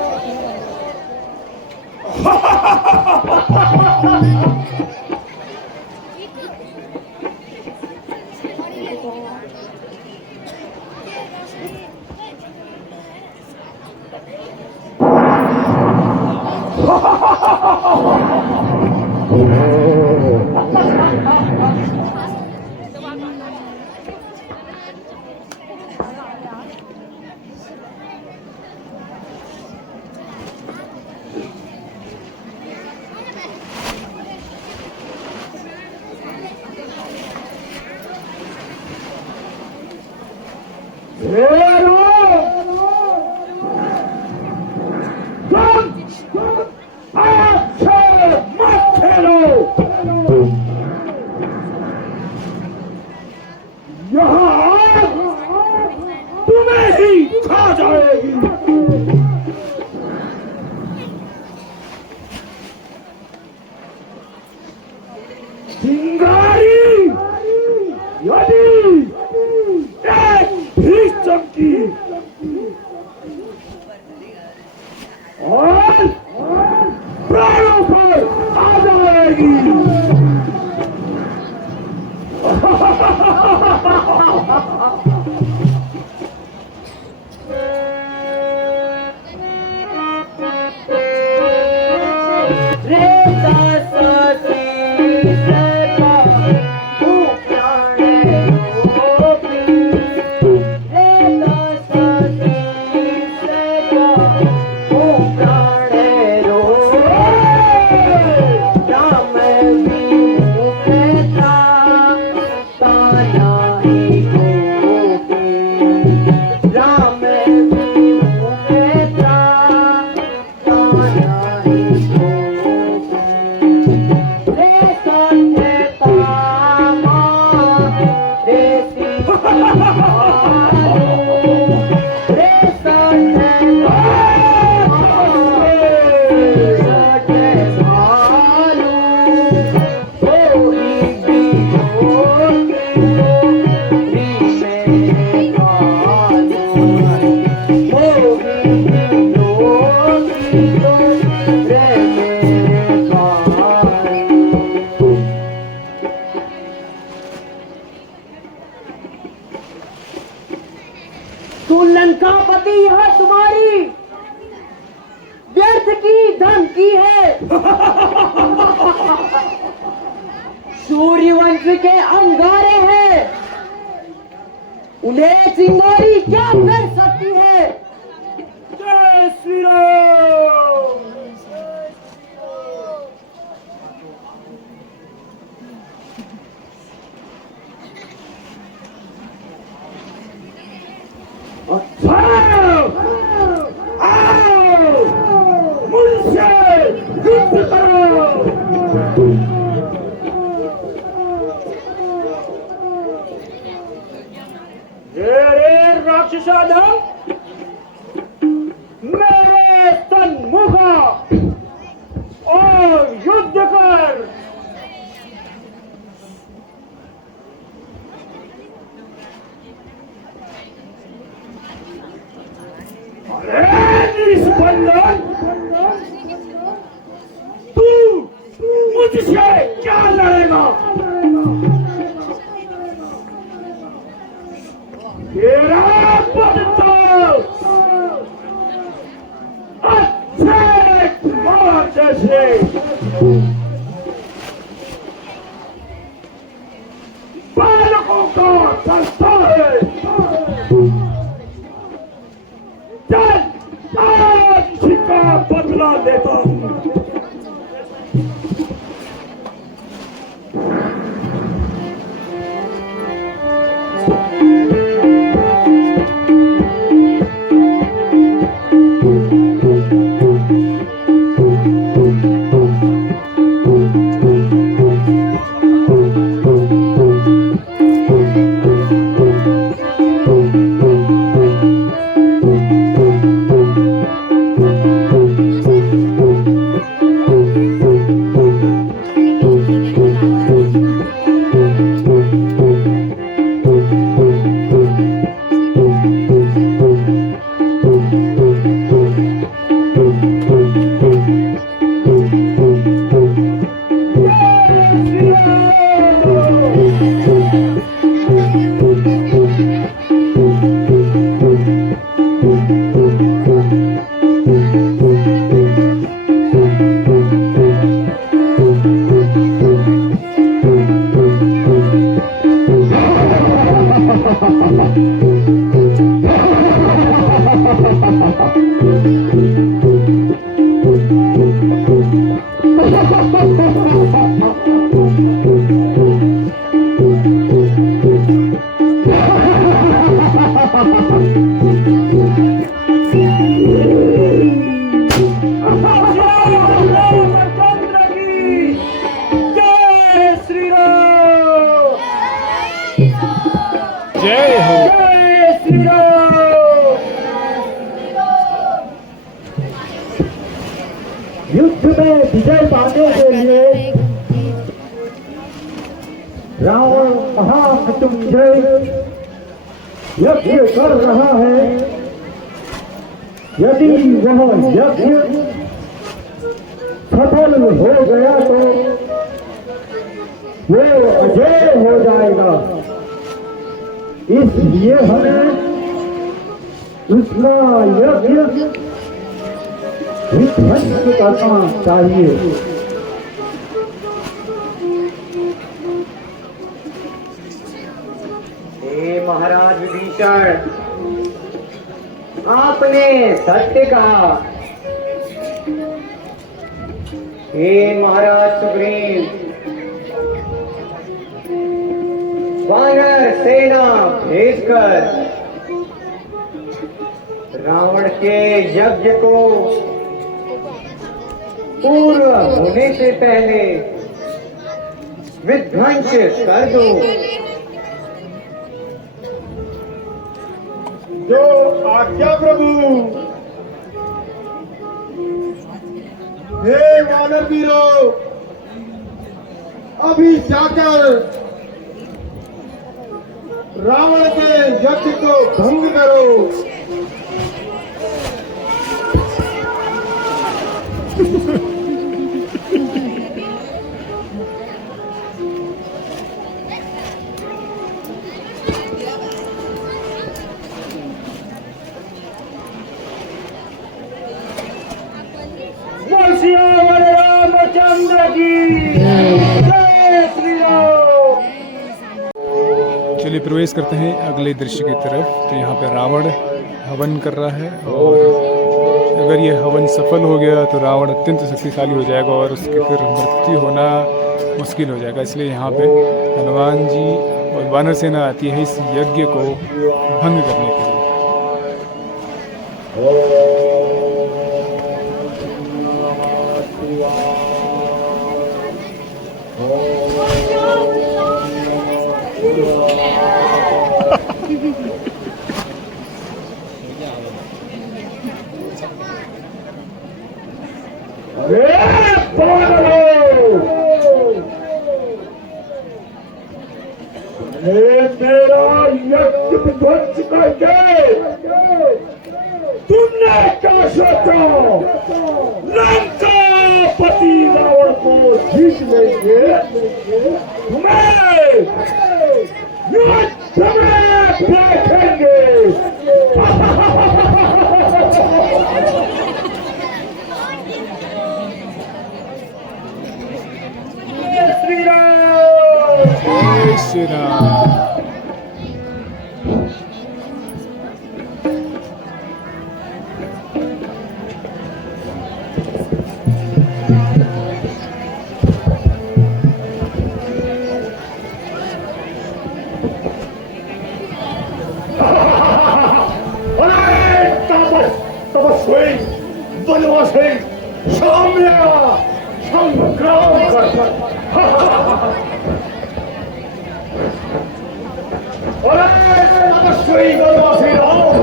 तुम्हें ही खा जाएगी। चिंगारी यदि एक भी चमकी और प्राणों पर आ जाएगी। रे सा सा सी सा लंकापति यह तुम्हारी व्यर्थ की धमकी है। सूर्यवंश के अंगारे हैं, उन्हें चिंगारी क्या कर सकती है। जय श्री राम। मुझसे युद्ध करो। रे राक्षसाधम, मेरे सन्मुख और युद्ध कर। निस्पंदन, तू मुझसे क्या लड़ेगा? तेरा बदला अच्छे मार जैसे बालकों का करता है। चल, आज का बदला लेता हूँ। जय हो। जय श्री राम। युद्ध में विजय पाने के लिए रावण महामृत्युंजय यज्ञ कर रहा है। यदि वह यज्ञ सफल हो गया तो वो अजय हो जाएगा। इसलिए हमें उसका यज्ञ विध्वंस करना चाहिए। हे महाराज विभीषण, आपने सत्य कहा। हे महाराज सुग्रीव, वानर सेना भेजकर रावण के यज्ञ को पूर्ण होने से पहले विध्वंस कर दो। जो आज्ञा प्रभु। हे वानर वीरों, अभी जाकर रावण के यज्ञ को भंग करो। चलिए प्रवेश करते हैं अगले दृश्य की तरफ। तो यहाँ पे रावण हवन कर रहा है और अगर ये हवन सफल हो गया तो रावण अत्यंत शक्तिशाली हो जाएगा और उसके फिर मृत्यु होना मुश्किल हो जाएगा। इसलिए यहाँ पे हनुमान जी और वानर सेना आती है इस यज्ञ को भंग करने के लिए। मेरा यज्ञ ध्वंस करके तुमने क्या सोचा? लंकापति रावण को जीत लेंगे? तुम्हें युद्ध में देखेंगे। श्री राम, जय श्री राम। तपस्वी बनवासी सामने संग्राम कर। तपस्वी बनवासी राम,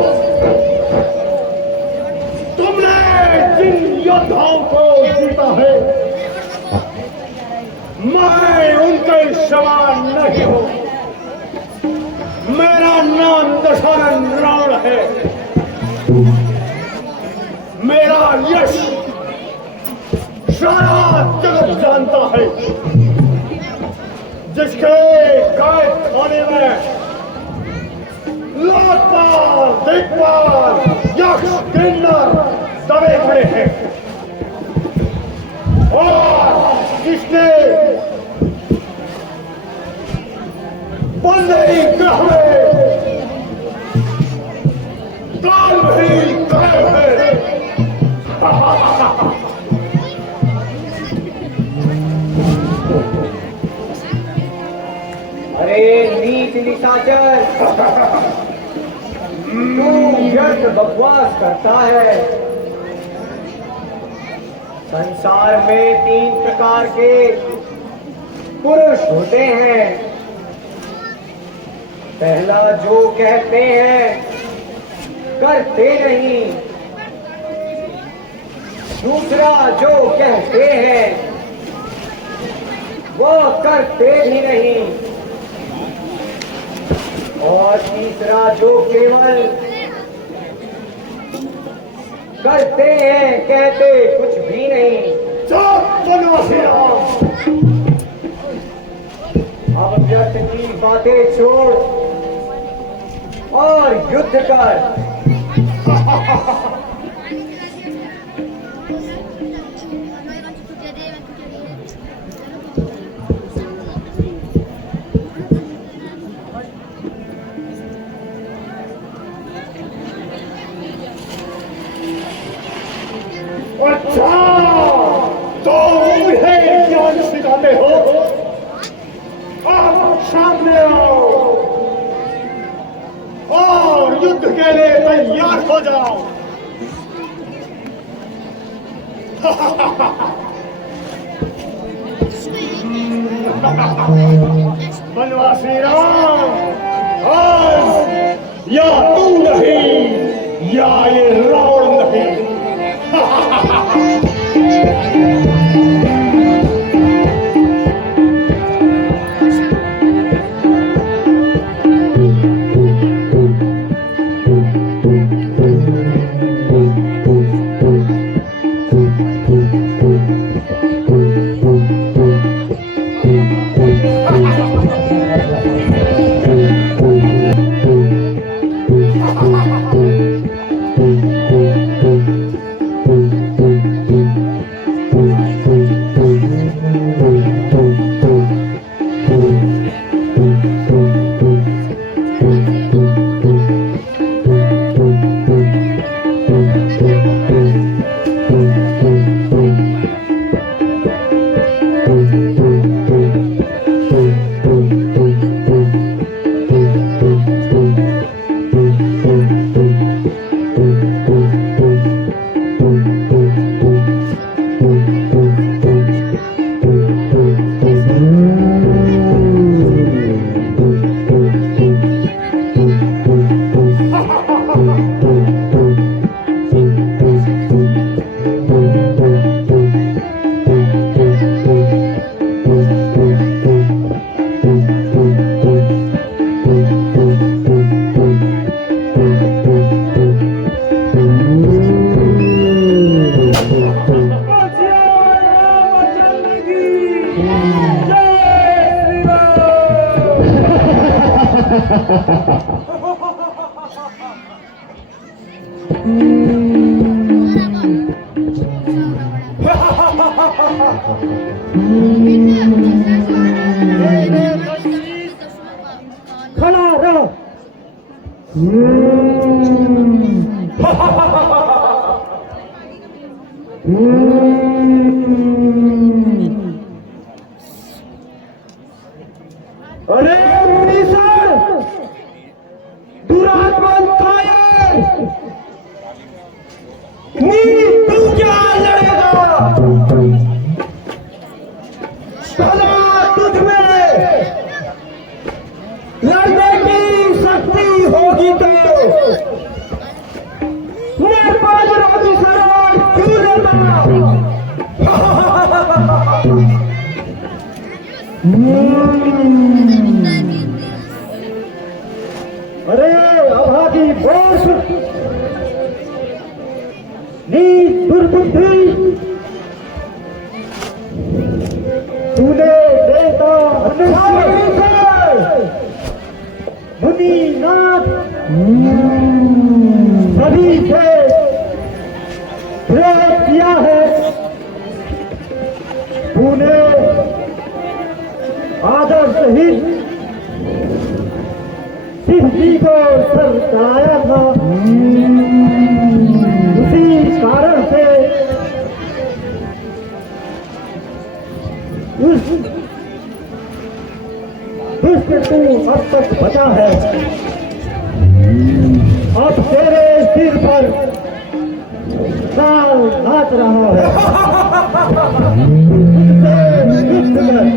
तुमने जिन योद्धाओं को जीता है मैं उनके समान नहीं हूं। मेरा नाम दशानन रावण है। मेरा यश सारा जगत जानता है। जिसके कैद खाने में लोकपाल, दिक्पाल, यक्ष, किन्नर दबे पड़े हैं और जिसके बंदे ग्रह में काल भी काल है। अरे नीच निशाचर, तू व्यर्थ बकवास करता है। संसार में 3 प्रकार के पुरुष होते हैं। पहला जो कहते हैं करते नहीं, दूसरा जो कहते हैं वो करते भी नहीं, और तीसरा जो केवल करते हैं कहते कुछ भी नहीं। अब व्यर्थ की बातें छोड़ और युद्ध कर। अच्छा, तो मुझे ज्ञान सिखाते हो? आप सामने आओ और युद्ध के लिए तैयार हो जाओ। बनवासी राम, आज या तू नहीं या ये रावण नहीं। खड़ा रहो। अरे मिसर, दुरात्मन फायर, नी तू क्या लड़ेगा? भला तुझ में लड़ने की शक्ति होगी तो मेरे पास रोटी सरोवर क्यों लेता? अरे अभागी बोस, नीच दुर्बुद्धि, तूने देवता मुनिनाथ सभी से विरोध किया है। तूने आदर सहित शिव जी को सर चढ़ाया था। उसी कारण से उस दुष्ट तू अब तक बचा है। अब तेरे सिर पर साल नाच रहा है। युद्ध कर।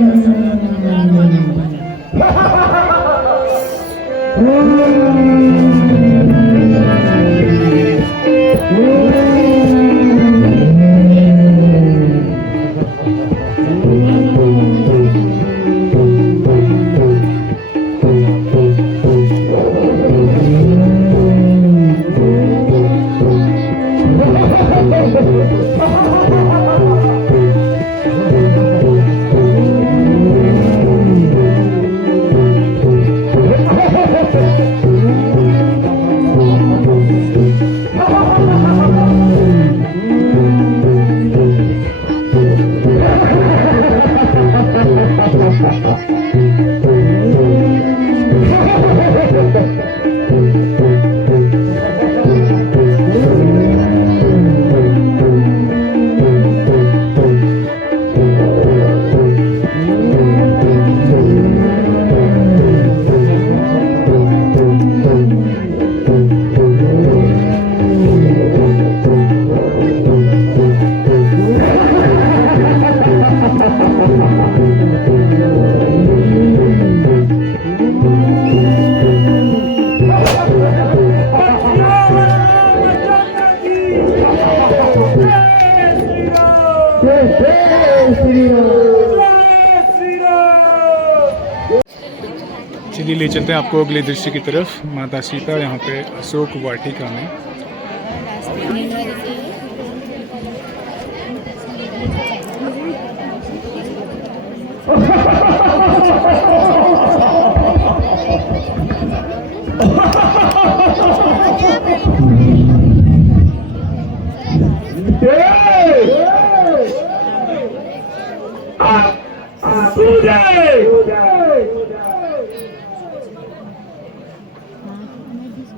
चलिए ले चलते हैं आपको अगले दृश्य की तरफ। माता सीता यहाँ पे अशोक वाटिका में।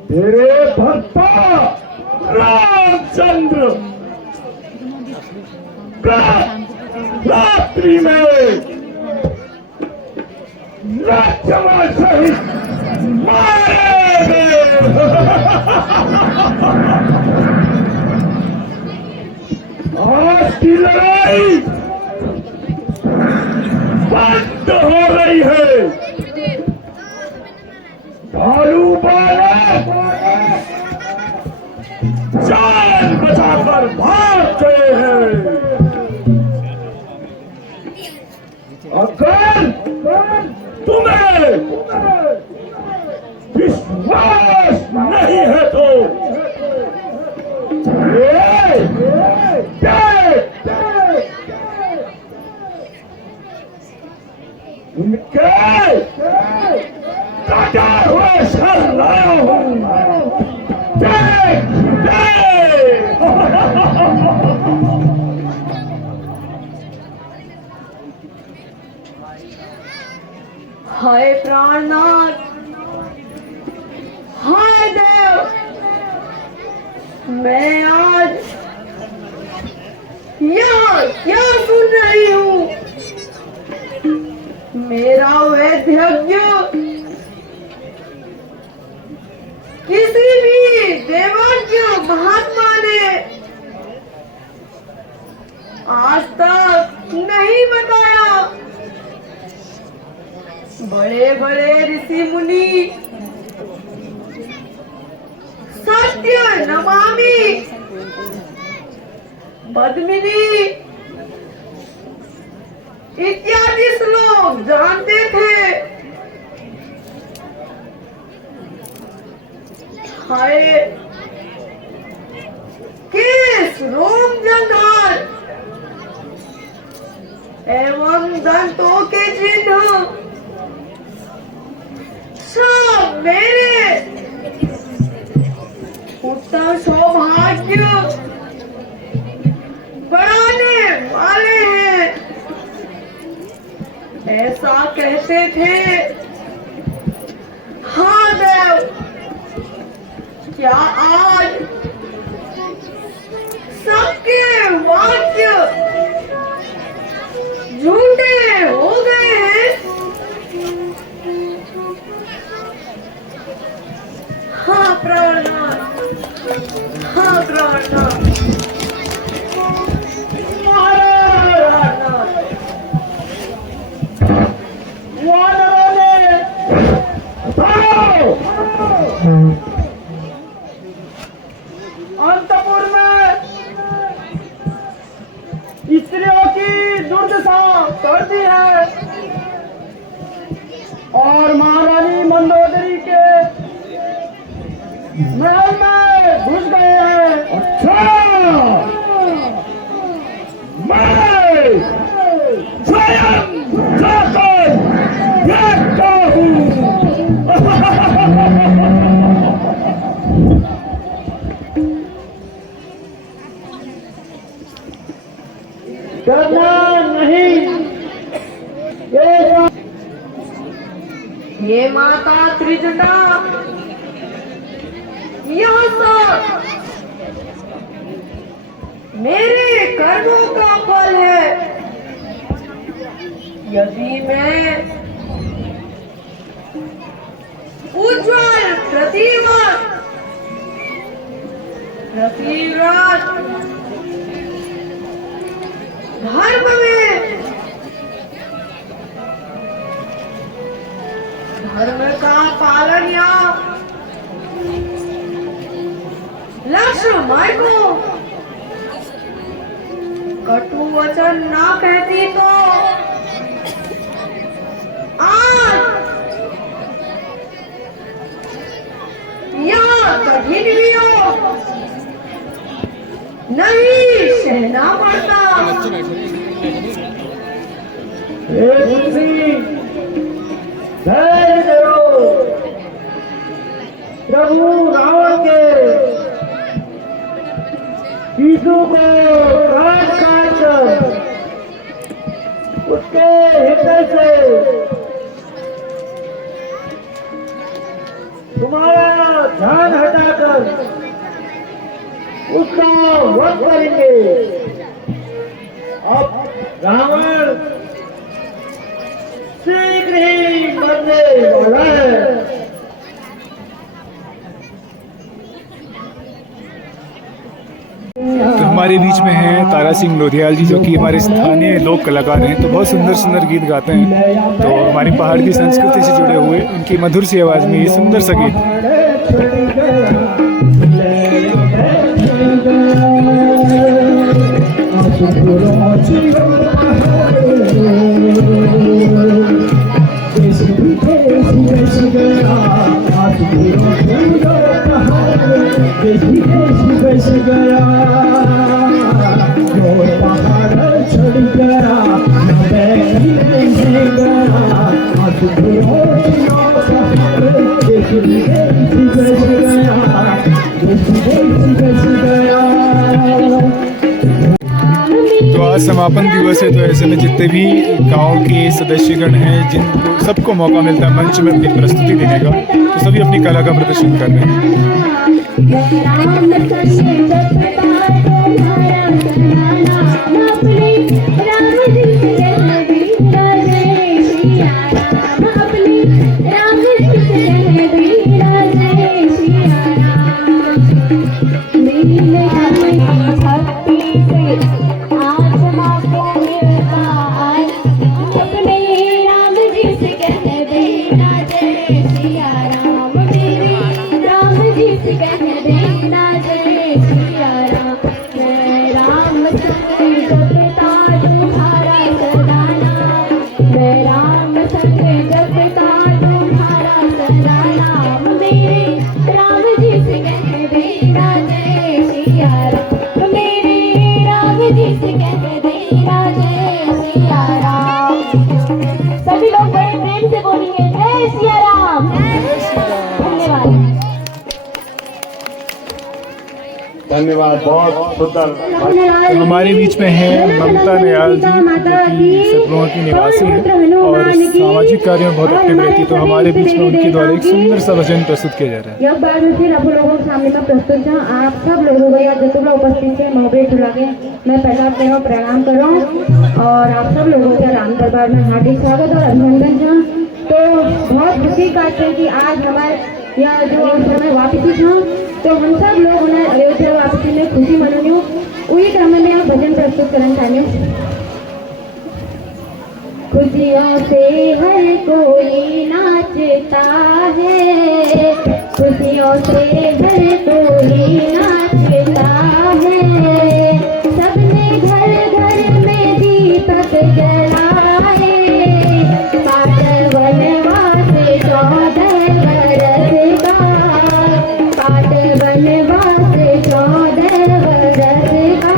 तेरे भक्ता रामचंद्र रात्रि में लक्ष्मण सहित मारे गए। आज की लड़ाई बंद हो रही है। भालू बालक जान बचाकर भाग गए हैं। अगर तुम्हें विश्वास नहीं है तो उनके हाय प्राणनाथ, हाय देव, मैं आज यहाँ क्या सुन रही हूँ? मेरा वैद्यज्ञ किसी भी देवज्ञ महात्मा ने आज तक नहीं बताया। बड़े बड़े ऋषि मुनि सत्य नमामि पद्मिनी इत्यादि श्लोक जानते थे। हाय केस रोम जंघाल एवं दंतों के चिन्ह सब मेरे उत्तम सौभाग्य बढ़ाने वाले हैं, ऐसा कहते थे। हाँ देव, क्या आज सबके वाक्य झूठे हो गए हैं? हाँ प्राणनाथ, हाँ प्राणनाथ, अंतपुर में स्त्रियों की दुर्दशा कर दी है और महारानी मंदोदरी के महल में घुस गए हैं। अच्छा, मैं स्वयं जाकर देखता हूँ। डरना नहीं, हे माता त्रिजटा, यह सब मेरे कर्मों का फल है। यदि मैं उज्ज्वल प्रतिव्रत धर्म में धर्म का पालन या लक्ष्मण को कटु वचन ना कहती तो आज यहाँ कठिन वियोग नहीं सहना पड़ता। धैर्य धरो, प्रभु रावण के शिशु को काट कर उसके हृदय से तुम्हारा ध्यान हटाकर उसका वध करेंगे। अब रावण शीघ्र ही मरने वाला है। तो हमारे बीच में हैं तारा सिंह लोधियाल जी, जो कि हमारे स्थानीय लोक कलाकार हैं। तो बहुत सुंदर सुंदर गीत गाते हैं। तो हमारी पहाड़ की संस्कृति से जुड़े हुए उनकी मधुर सी आवाज़ में ये सुंदर सा गीत। तो आज समाप्त समापन दिवस है, तो ऐसे में जितने भी गांव के सदस्यगण हैं, जिनको सबको मौका मिलता है मंच में अपनी प्रस्तुति देने का, तो सभी अपनी कला का प्रदर्शन कर रहे हैं। सभी लोग बड़े प्रेम से बोलेंगे जय सिया राम। धन्यवाद। धन्यवाद, बहुत सुंदर। तो हमारे बीच में है ममता नयाल जी, जो कि सतलोहा की निवासी है और सामाजिक कार्यों में बहुत एक्टिव रहती है। तो हमारे बीच में उनके द्वारा एक सुंदर सा भजन प्रस्तुत किया जा रहा है। यह बार में फिर आप लोगों के सामने में प्रस्तुत है। आप सब लोगों को या जितने लोग उपस्थित है मोहब्बत लगे मैं पहला तेरा प्रणाम कर रहा हूँ और आप सब लोगों का राम दरबार में हार्दिक स्वागत और अभिनंदन है। तो बहुत खुशी करते हैं कि आज हमारे यह जो समय वापसी था, तो हम सब लोग उन्हें अयोध्या वापसी में खुशी मनानी वही क्रम में आप भजन प्रस्तुत करना चाहिए। खुशियों से हर कोई नाचता है, खुशियों से हर कोई नाचता है, सबने घर घर में दीपक जलाए, पाट वनवास 14 बरस का, पाट वनवास 14 बरस का,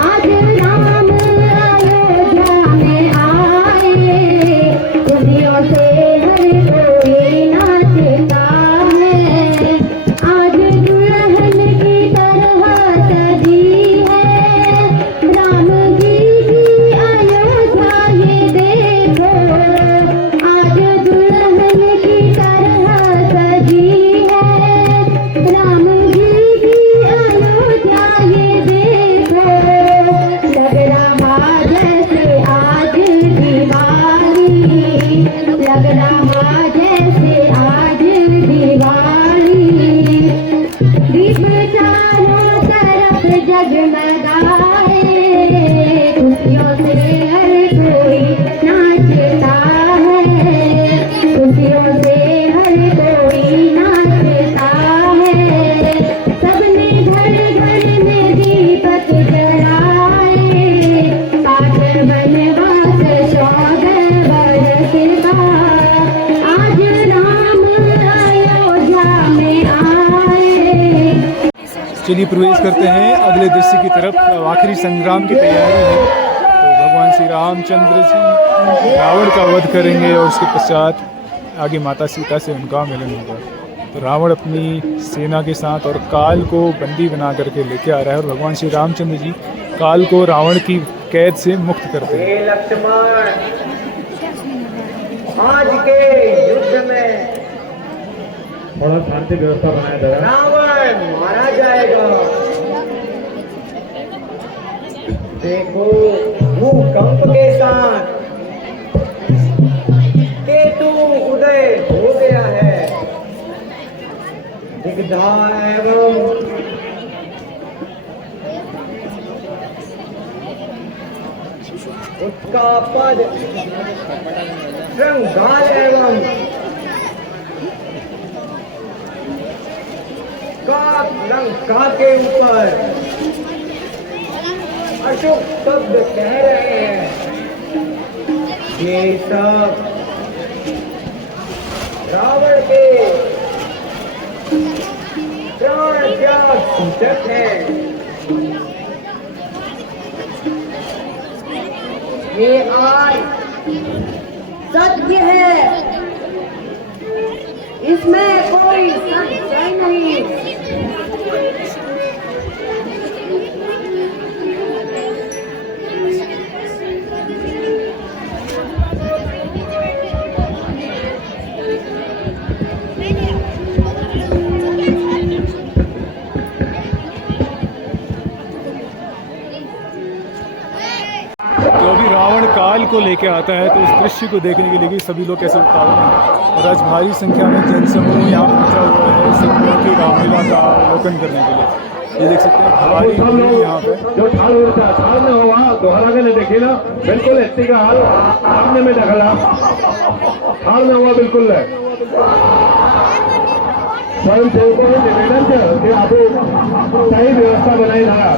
आज राम अयोध्या में आए, खुशियों से हर कोई नाचता है, आज दुल्हन की तरह सजी है, राम जी की अयोध्या ये देखो, आज दुल्हन की तरह सजी है, राम जी की अयोध्या ये देखो, लग रहा जैसे आज दिवाली, लग रहा जैसे आज दिवाली, दीप चारों तरफ जगमगाए, खुशियों से हर कोई नाचता है, खुशियों से हर कोई नाचता है, सबने घर घर में दीपक जलाए, पाट वनवास 14 बरस का, आज राम अयोध्या में आए। चलिए प्रवेश करते हैं अगले दृश्य की तरफ। आखिरी संग्राम की तैयारी है, तो भगवान श्री रामचंद्र जी रावण का वध करेंगे और उसके पश्चात आगे माता सीता से उनका मिलन होगा। तो रावण अपनी सेना के साथ और काल को बंदी बना करके लेके आ रहा है और भगवान श्री रामचंद्र जी काल को रावण की कैद से मुक्त करते हैं। हे लक्ष्मण, आज के युद्ध में थोड़ा शांति व्यवस्था बनाया जा रहा रावण मारा जाएगा। देखो भूकंप के साथ केतु उदय हो गया है, दिग्धा एवं उसका पद श्रृंगार एवं लंका के ऊपर अशुभ शब्द कह रहे हैं। ये सब रावण के प्राण त्याग सूचक है। ये आज सत्य है, इसमें कोई संशय नहीं। को लेके आता है, तो उस दृश्य को देखने के लिए भी सभी लोग कैसे उतावले हैं। और आज भारी संख्या में जनसमूह यहाँ पहुँचा हुआ है सिद्धों की रामलीला का अवलोकन करने के लिए। ये देख सकते हैं भारी सब भीड़ लोग यहाँ पे। जो थाल में हुआ दोहरा के नहीं देखी ना, बिल्कुल एसटी का हाल सामने में दखला थाल में हुआ बिल्कुल है। स्वयं सेवकों ने निवेदन है कि आप सही व्यवस्था बनाई रहा।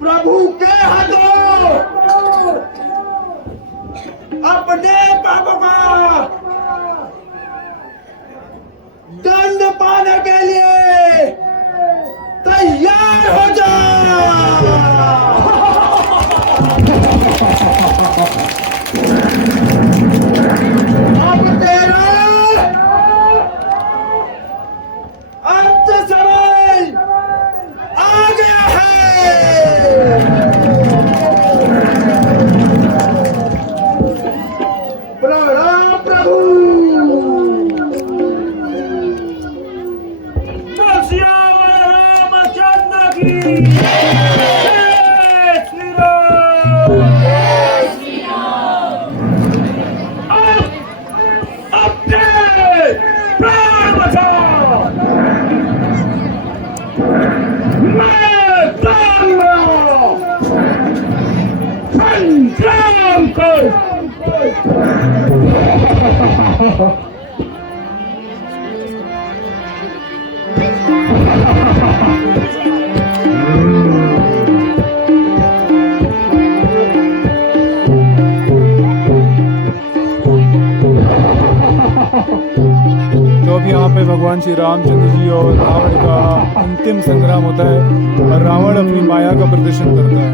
प्रभु के हाथों अपने पापों का दंड पाने के लिए तैयार हो जाओ। अब तेरा अंत समय आ गया है। प्रणाम प्रभु। रामचंद्र की जय श्री राम। अपने प्राण बचाओ। मैं प्राण लो। संग्राम कर। तो अब यहाँ पे भगवान श्री रामचंद्र जी और रावण का अंतिम संग्राम होता है और रावण अपनी माया का प्रदर्शन करता है।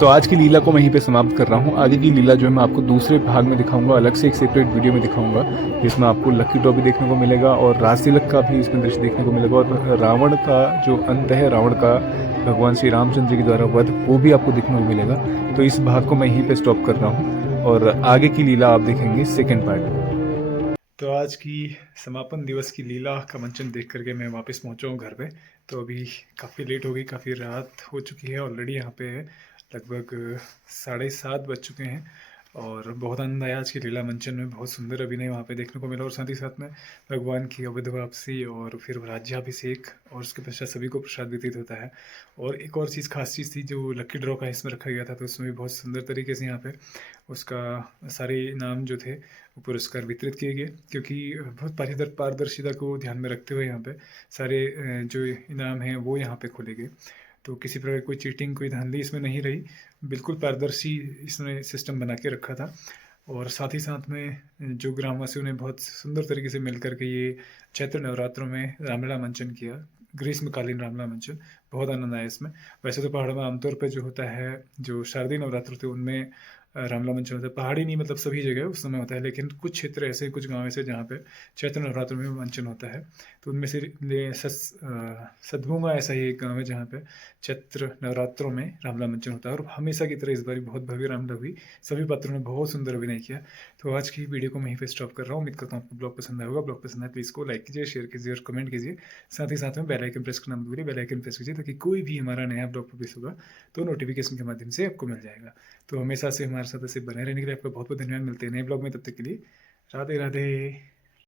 तो आज की लीला को मैं यहीं पे समाप्त कर रहा हूँ। आगे की लीला जो है मैं आपको दूसरे भाग में दिखाऊंगा, अलग से एक सेपरेट वीडियो में दिखाऊंगा, जिसमें आपको लक्की ड्रॉ भी देखने को मिलेगा और रास तिलक का भी इसमें दृश्य देखने को मिलेगा और रावण का जो अंत है, रावण का भगवान श्री रामचंद्र के द्वारा वध, वो भी आपको देखने को मिलेगा। तो इस भाग को मैं यहीं पे स्टॉप कर रहा हूँ और आगे की लीला आप देखेंगे सेकेंड पार्ट में। तो आज की समापन दिवस की लीला का मंचन देख करके मैं वापस पहुँचा हूँ घर पे। तो अभी काफ़ी लेट हो गई, काफ़ी रात हो चुकी है ऑलरेडी। यहाँ पे लगभग 7:30 बज चुके हैं और बहुत आनंद आया आज की लीला मंचन में। बहुत सुंदर अभिनय वहाँ पे देखने को मिला और साथ ही साथ में भगवान की अवध वापसी और फिर राज्याभिषेक और उसके पश्चात सभी को प्रसाद वितरित होता है। और एक और चीज़, खास चीज़ थी जो लक्की ड्रॉ का इसमें रखा गया था, तो उसमें भी बहुत सुंदर तरीके से यहाँ पे उसका सारे इनाम जो थे वो पुरस्कार वितरित किए गए, क्योंकि बहुत पारदर्शिता को ध्यान में रखते हुए यहाँ पे सारे जो इनाम हैं वो यहाँ पे खोले गए। तो किसी प्रकार कोई चीटिंग, कोई धांधली इसमें नहीं रही, बिल्कुल पारदर्शी इसमें सिस्टम बना के रखा था। और साथ ही साथ में जो ग्रामवासियों ने बहुत सुंदर तरीके से मिल करके ये चैत्र नवरात्रों में रामलीला मंचन किया, ग्रीष्मकालीन रामलीला मंचन, बहुत आनंद आया इसमें। वैसे तो पहाड़ में आमतौर पर जो होता है, जो शारदीय नवरात्र थे उनमें रामलीला मंचन होता है, पहाड़ी नहीं मतलब सभी जगह उस समय होता है, लेकिन कुछ क्षेत्र ऐसे, कुछ गाँव ऐसे जहाँ पे चैत्र नवरात्र में मंचन होता है। तो उनमें से सदभूंगा ऐसा ही एक गाँव है जहाँ पे चैत्र नवरात्रों में रामलीला मंचन होता है और हमेशा की तरह इस बार बहुत भव्य रामलीला हुई। सभी पात्रों ने बहुत सुंदर अभिनय किया। तो आज की वीडियो को मैं यहीं पे स्टॉप कर रहा हूँ। उम्मीद करता हूँ आपको ब्लॉग पसंद आया होगा। ब्लॉग पसंद आए प्लीज़ को लाइक कीजिए, शेयर कीजिए और कमेंट कीजिए। साथ ही साथ में बेल आइकन प्रेस करना मत भूलिए, बेल आइकन प्रेस कीजिए ताकि कोई भी हमारा नया ब्लॉग पब्लिश होगा तो नोटिफिकेशन के माध्यम से आपको मिल जाएगा। तो हमेशा से हमारे साथ ऐसे बने रहने के लिए आपका बहुत बहुत धन्यवाद। मिलते हैं नए ब्लॉग में, तब तक के लिए राधे राधे।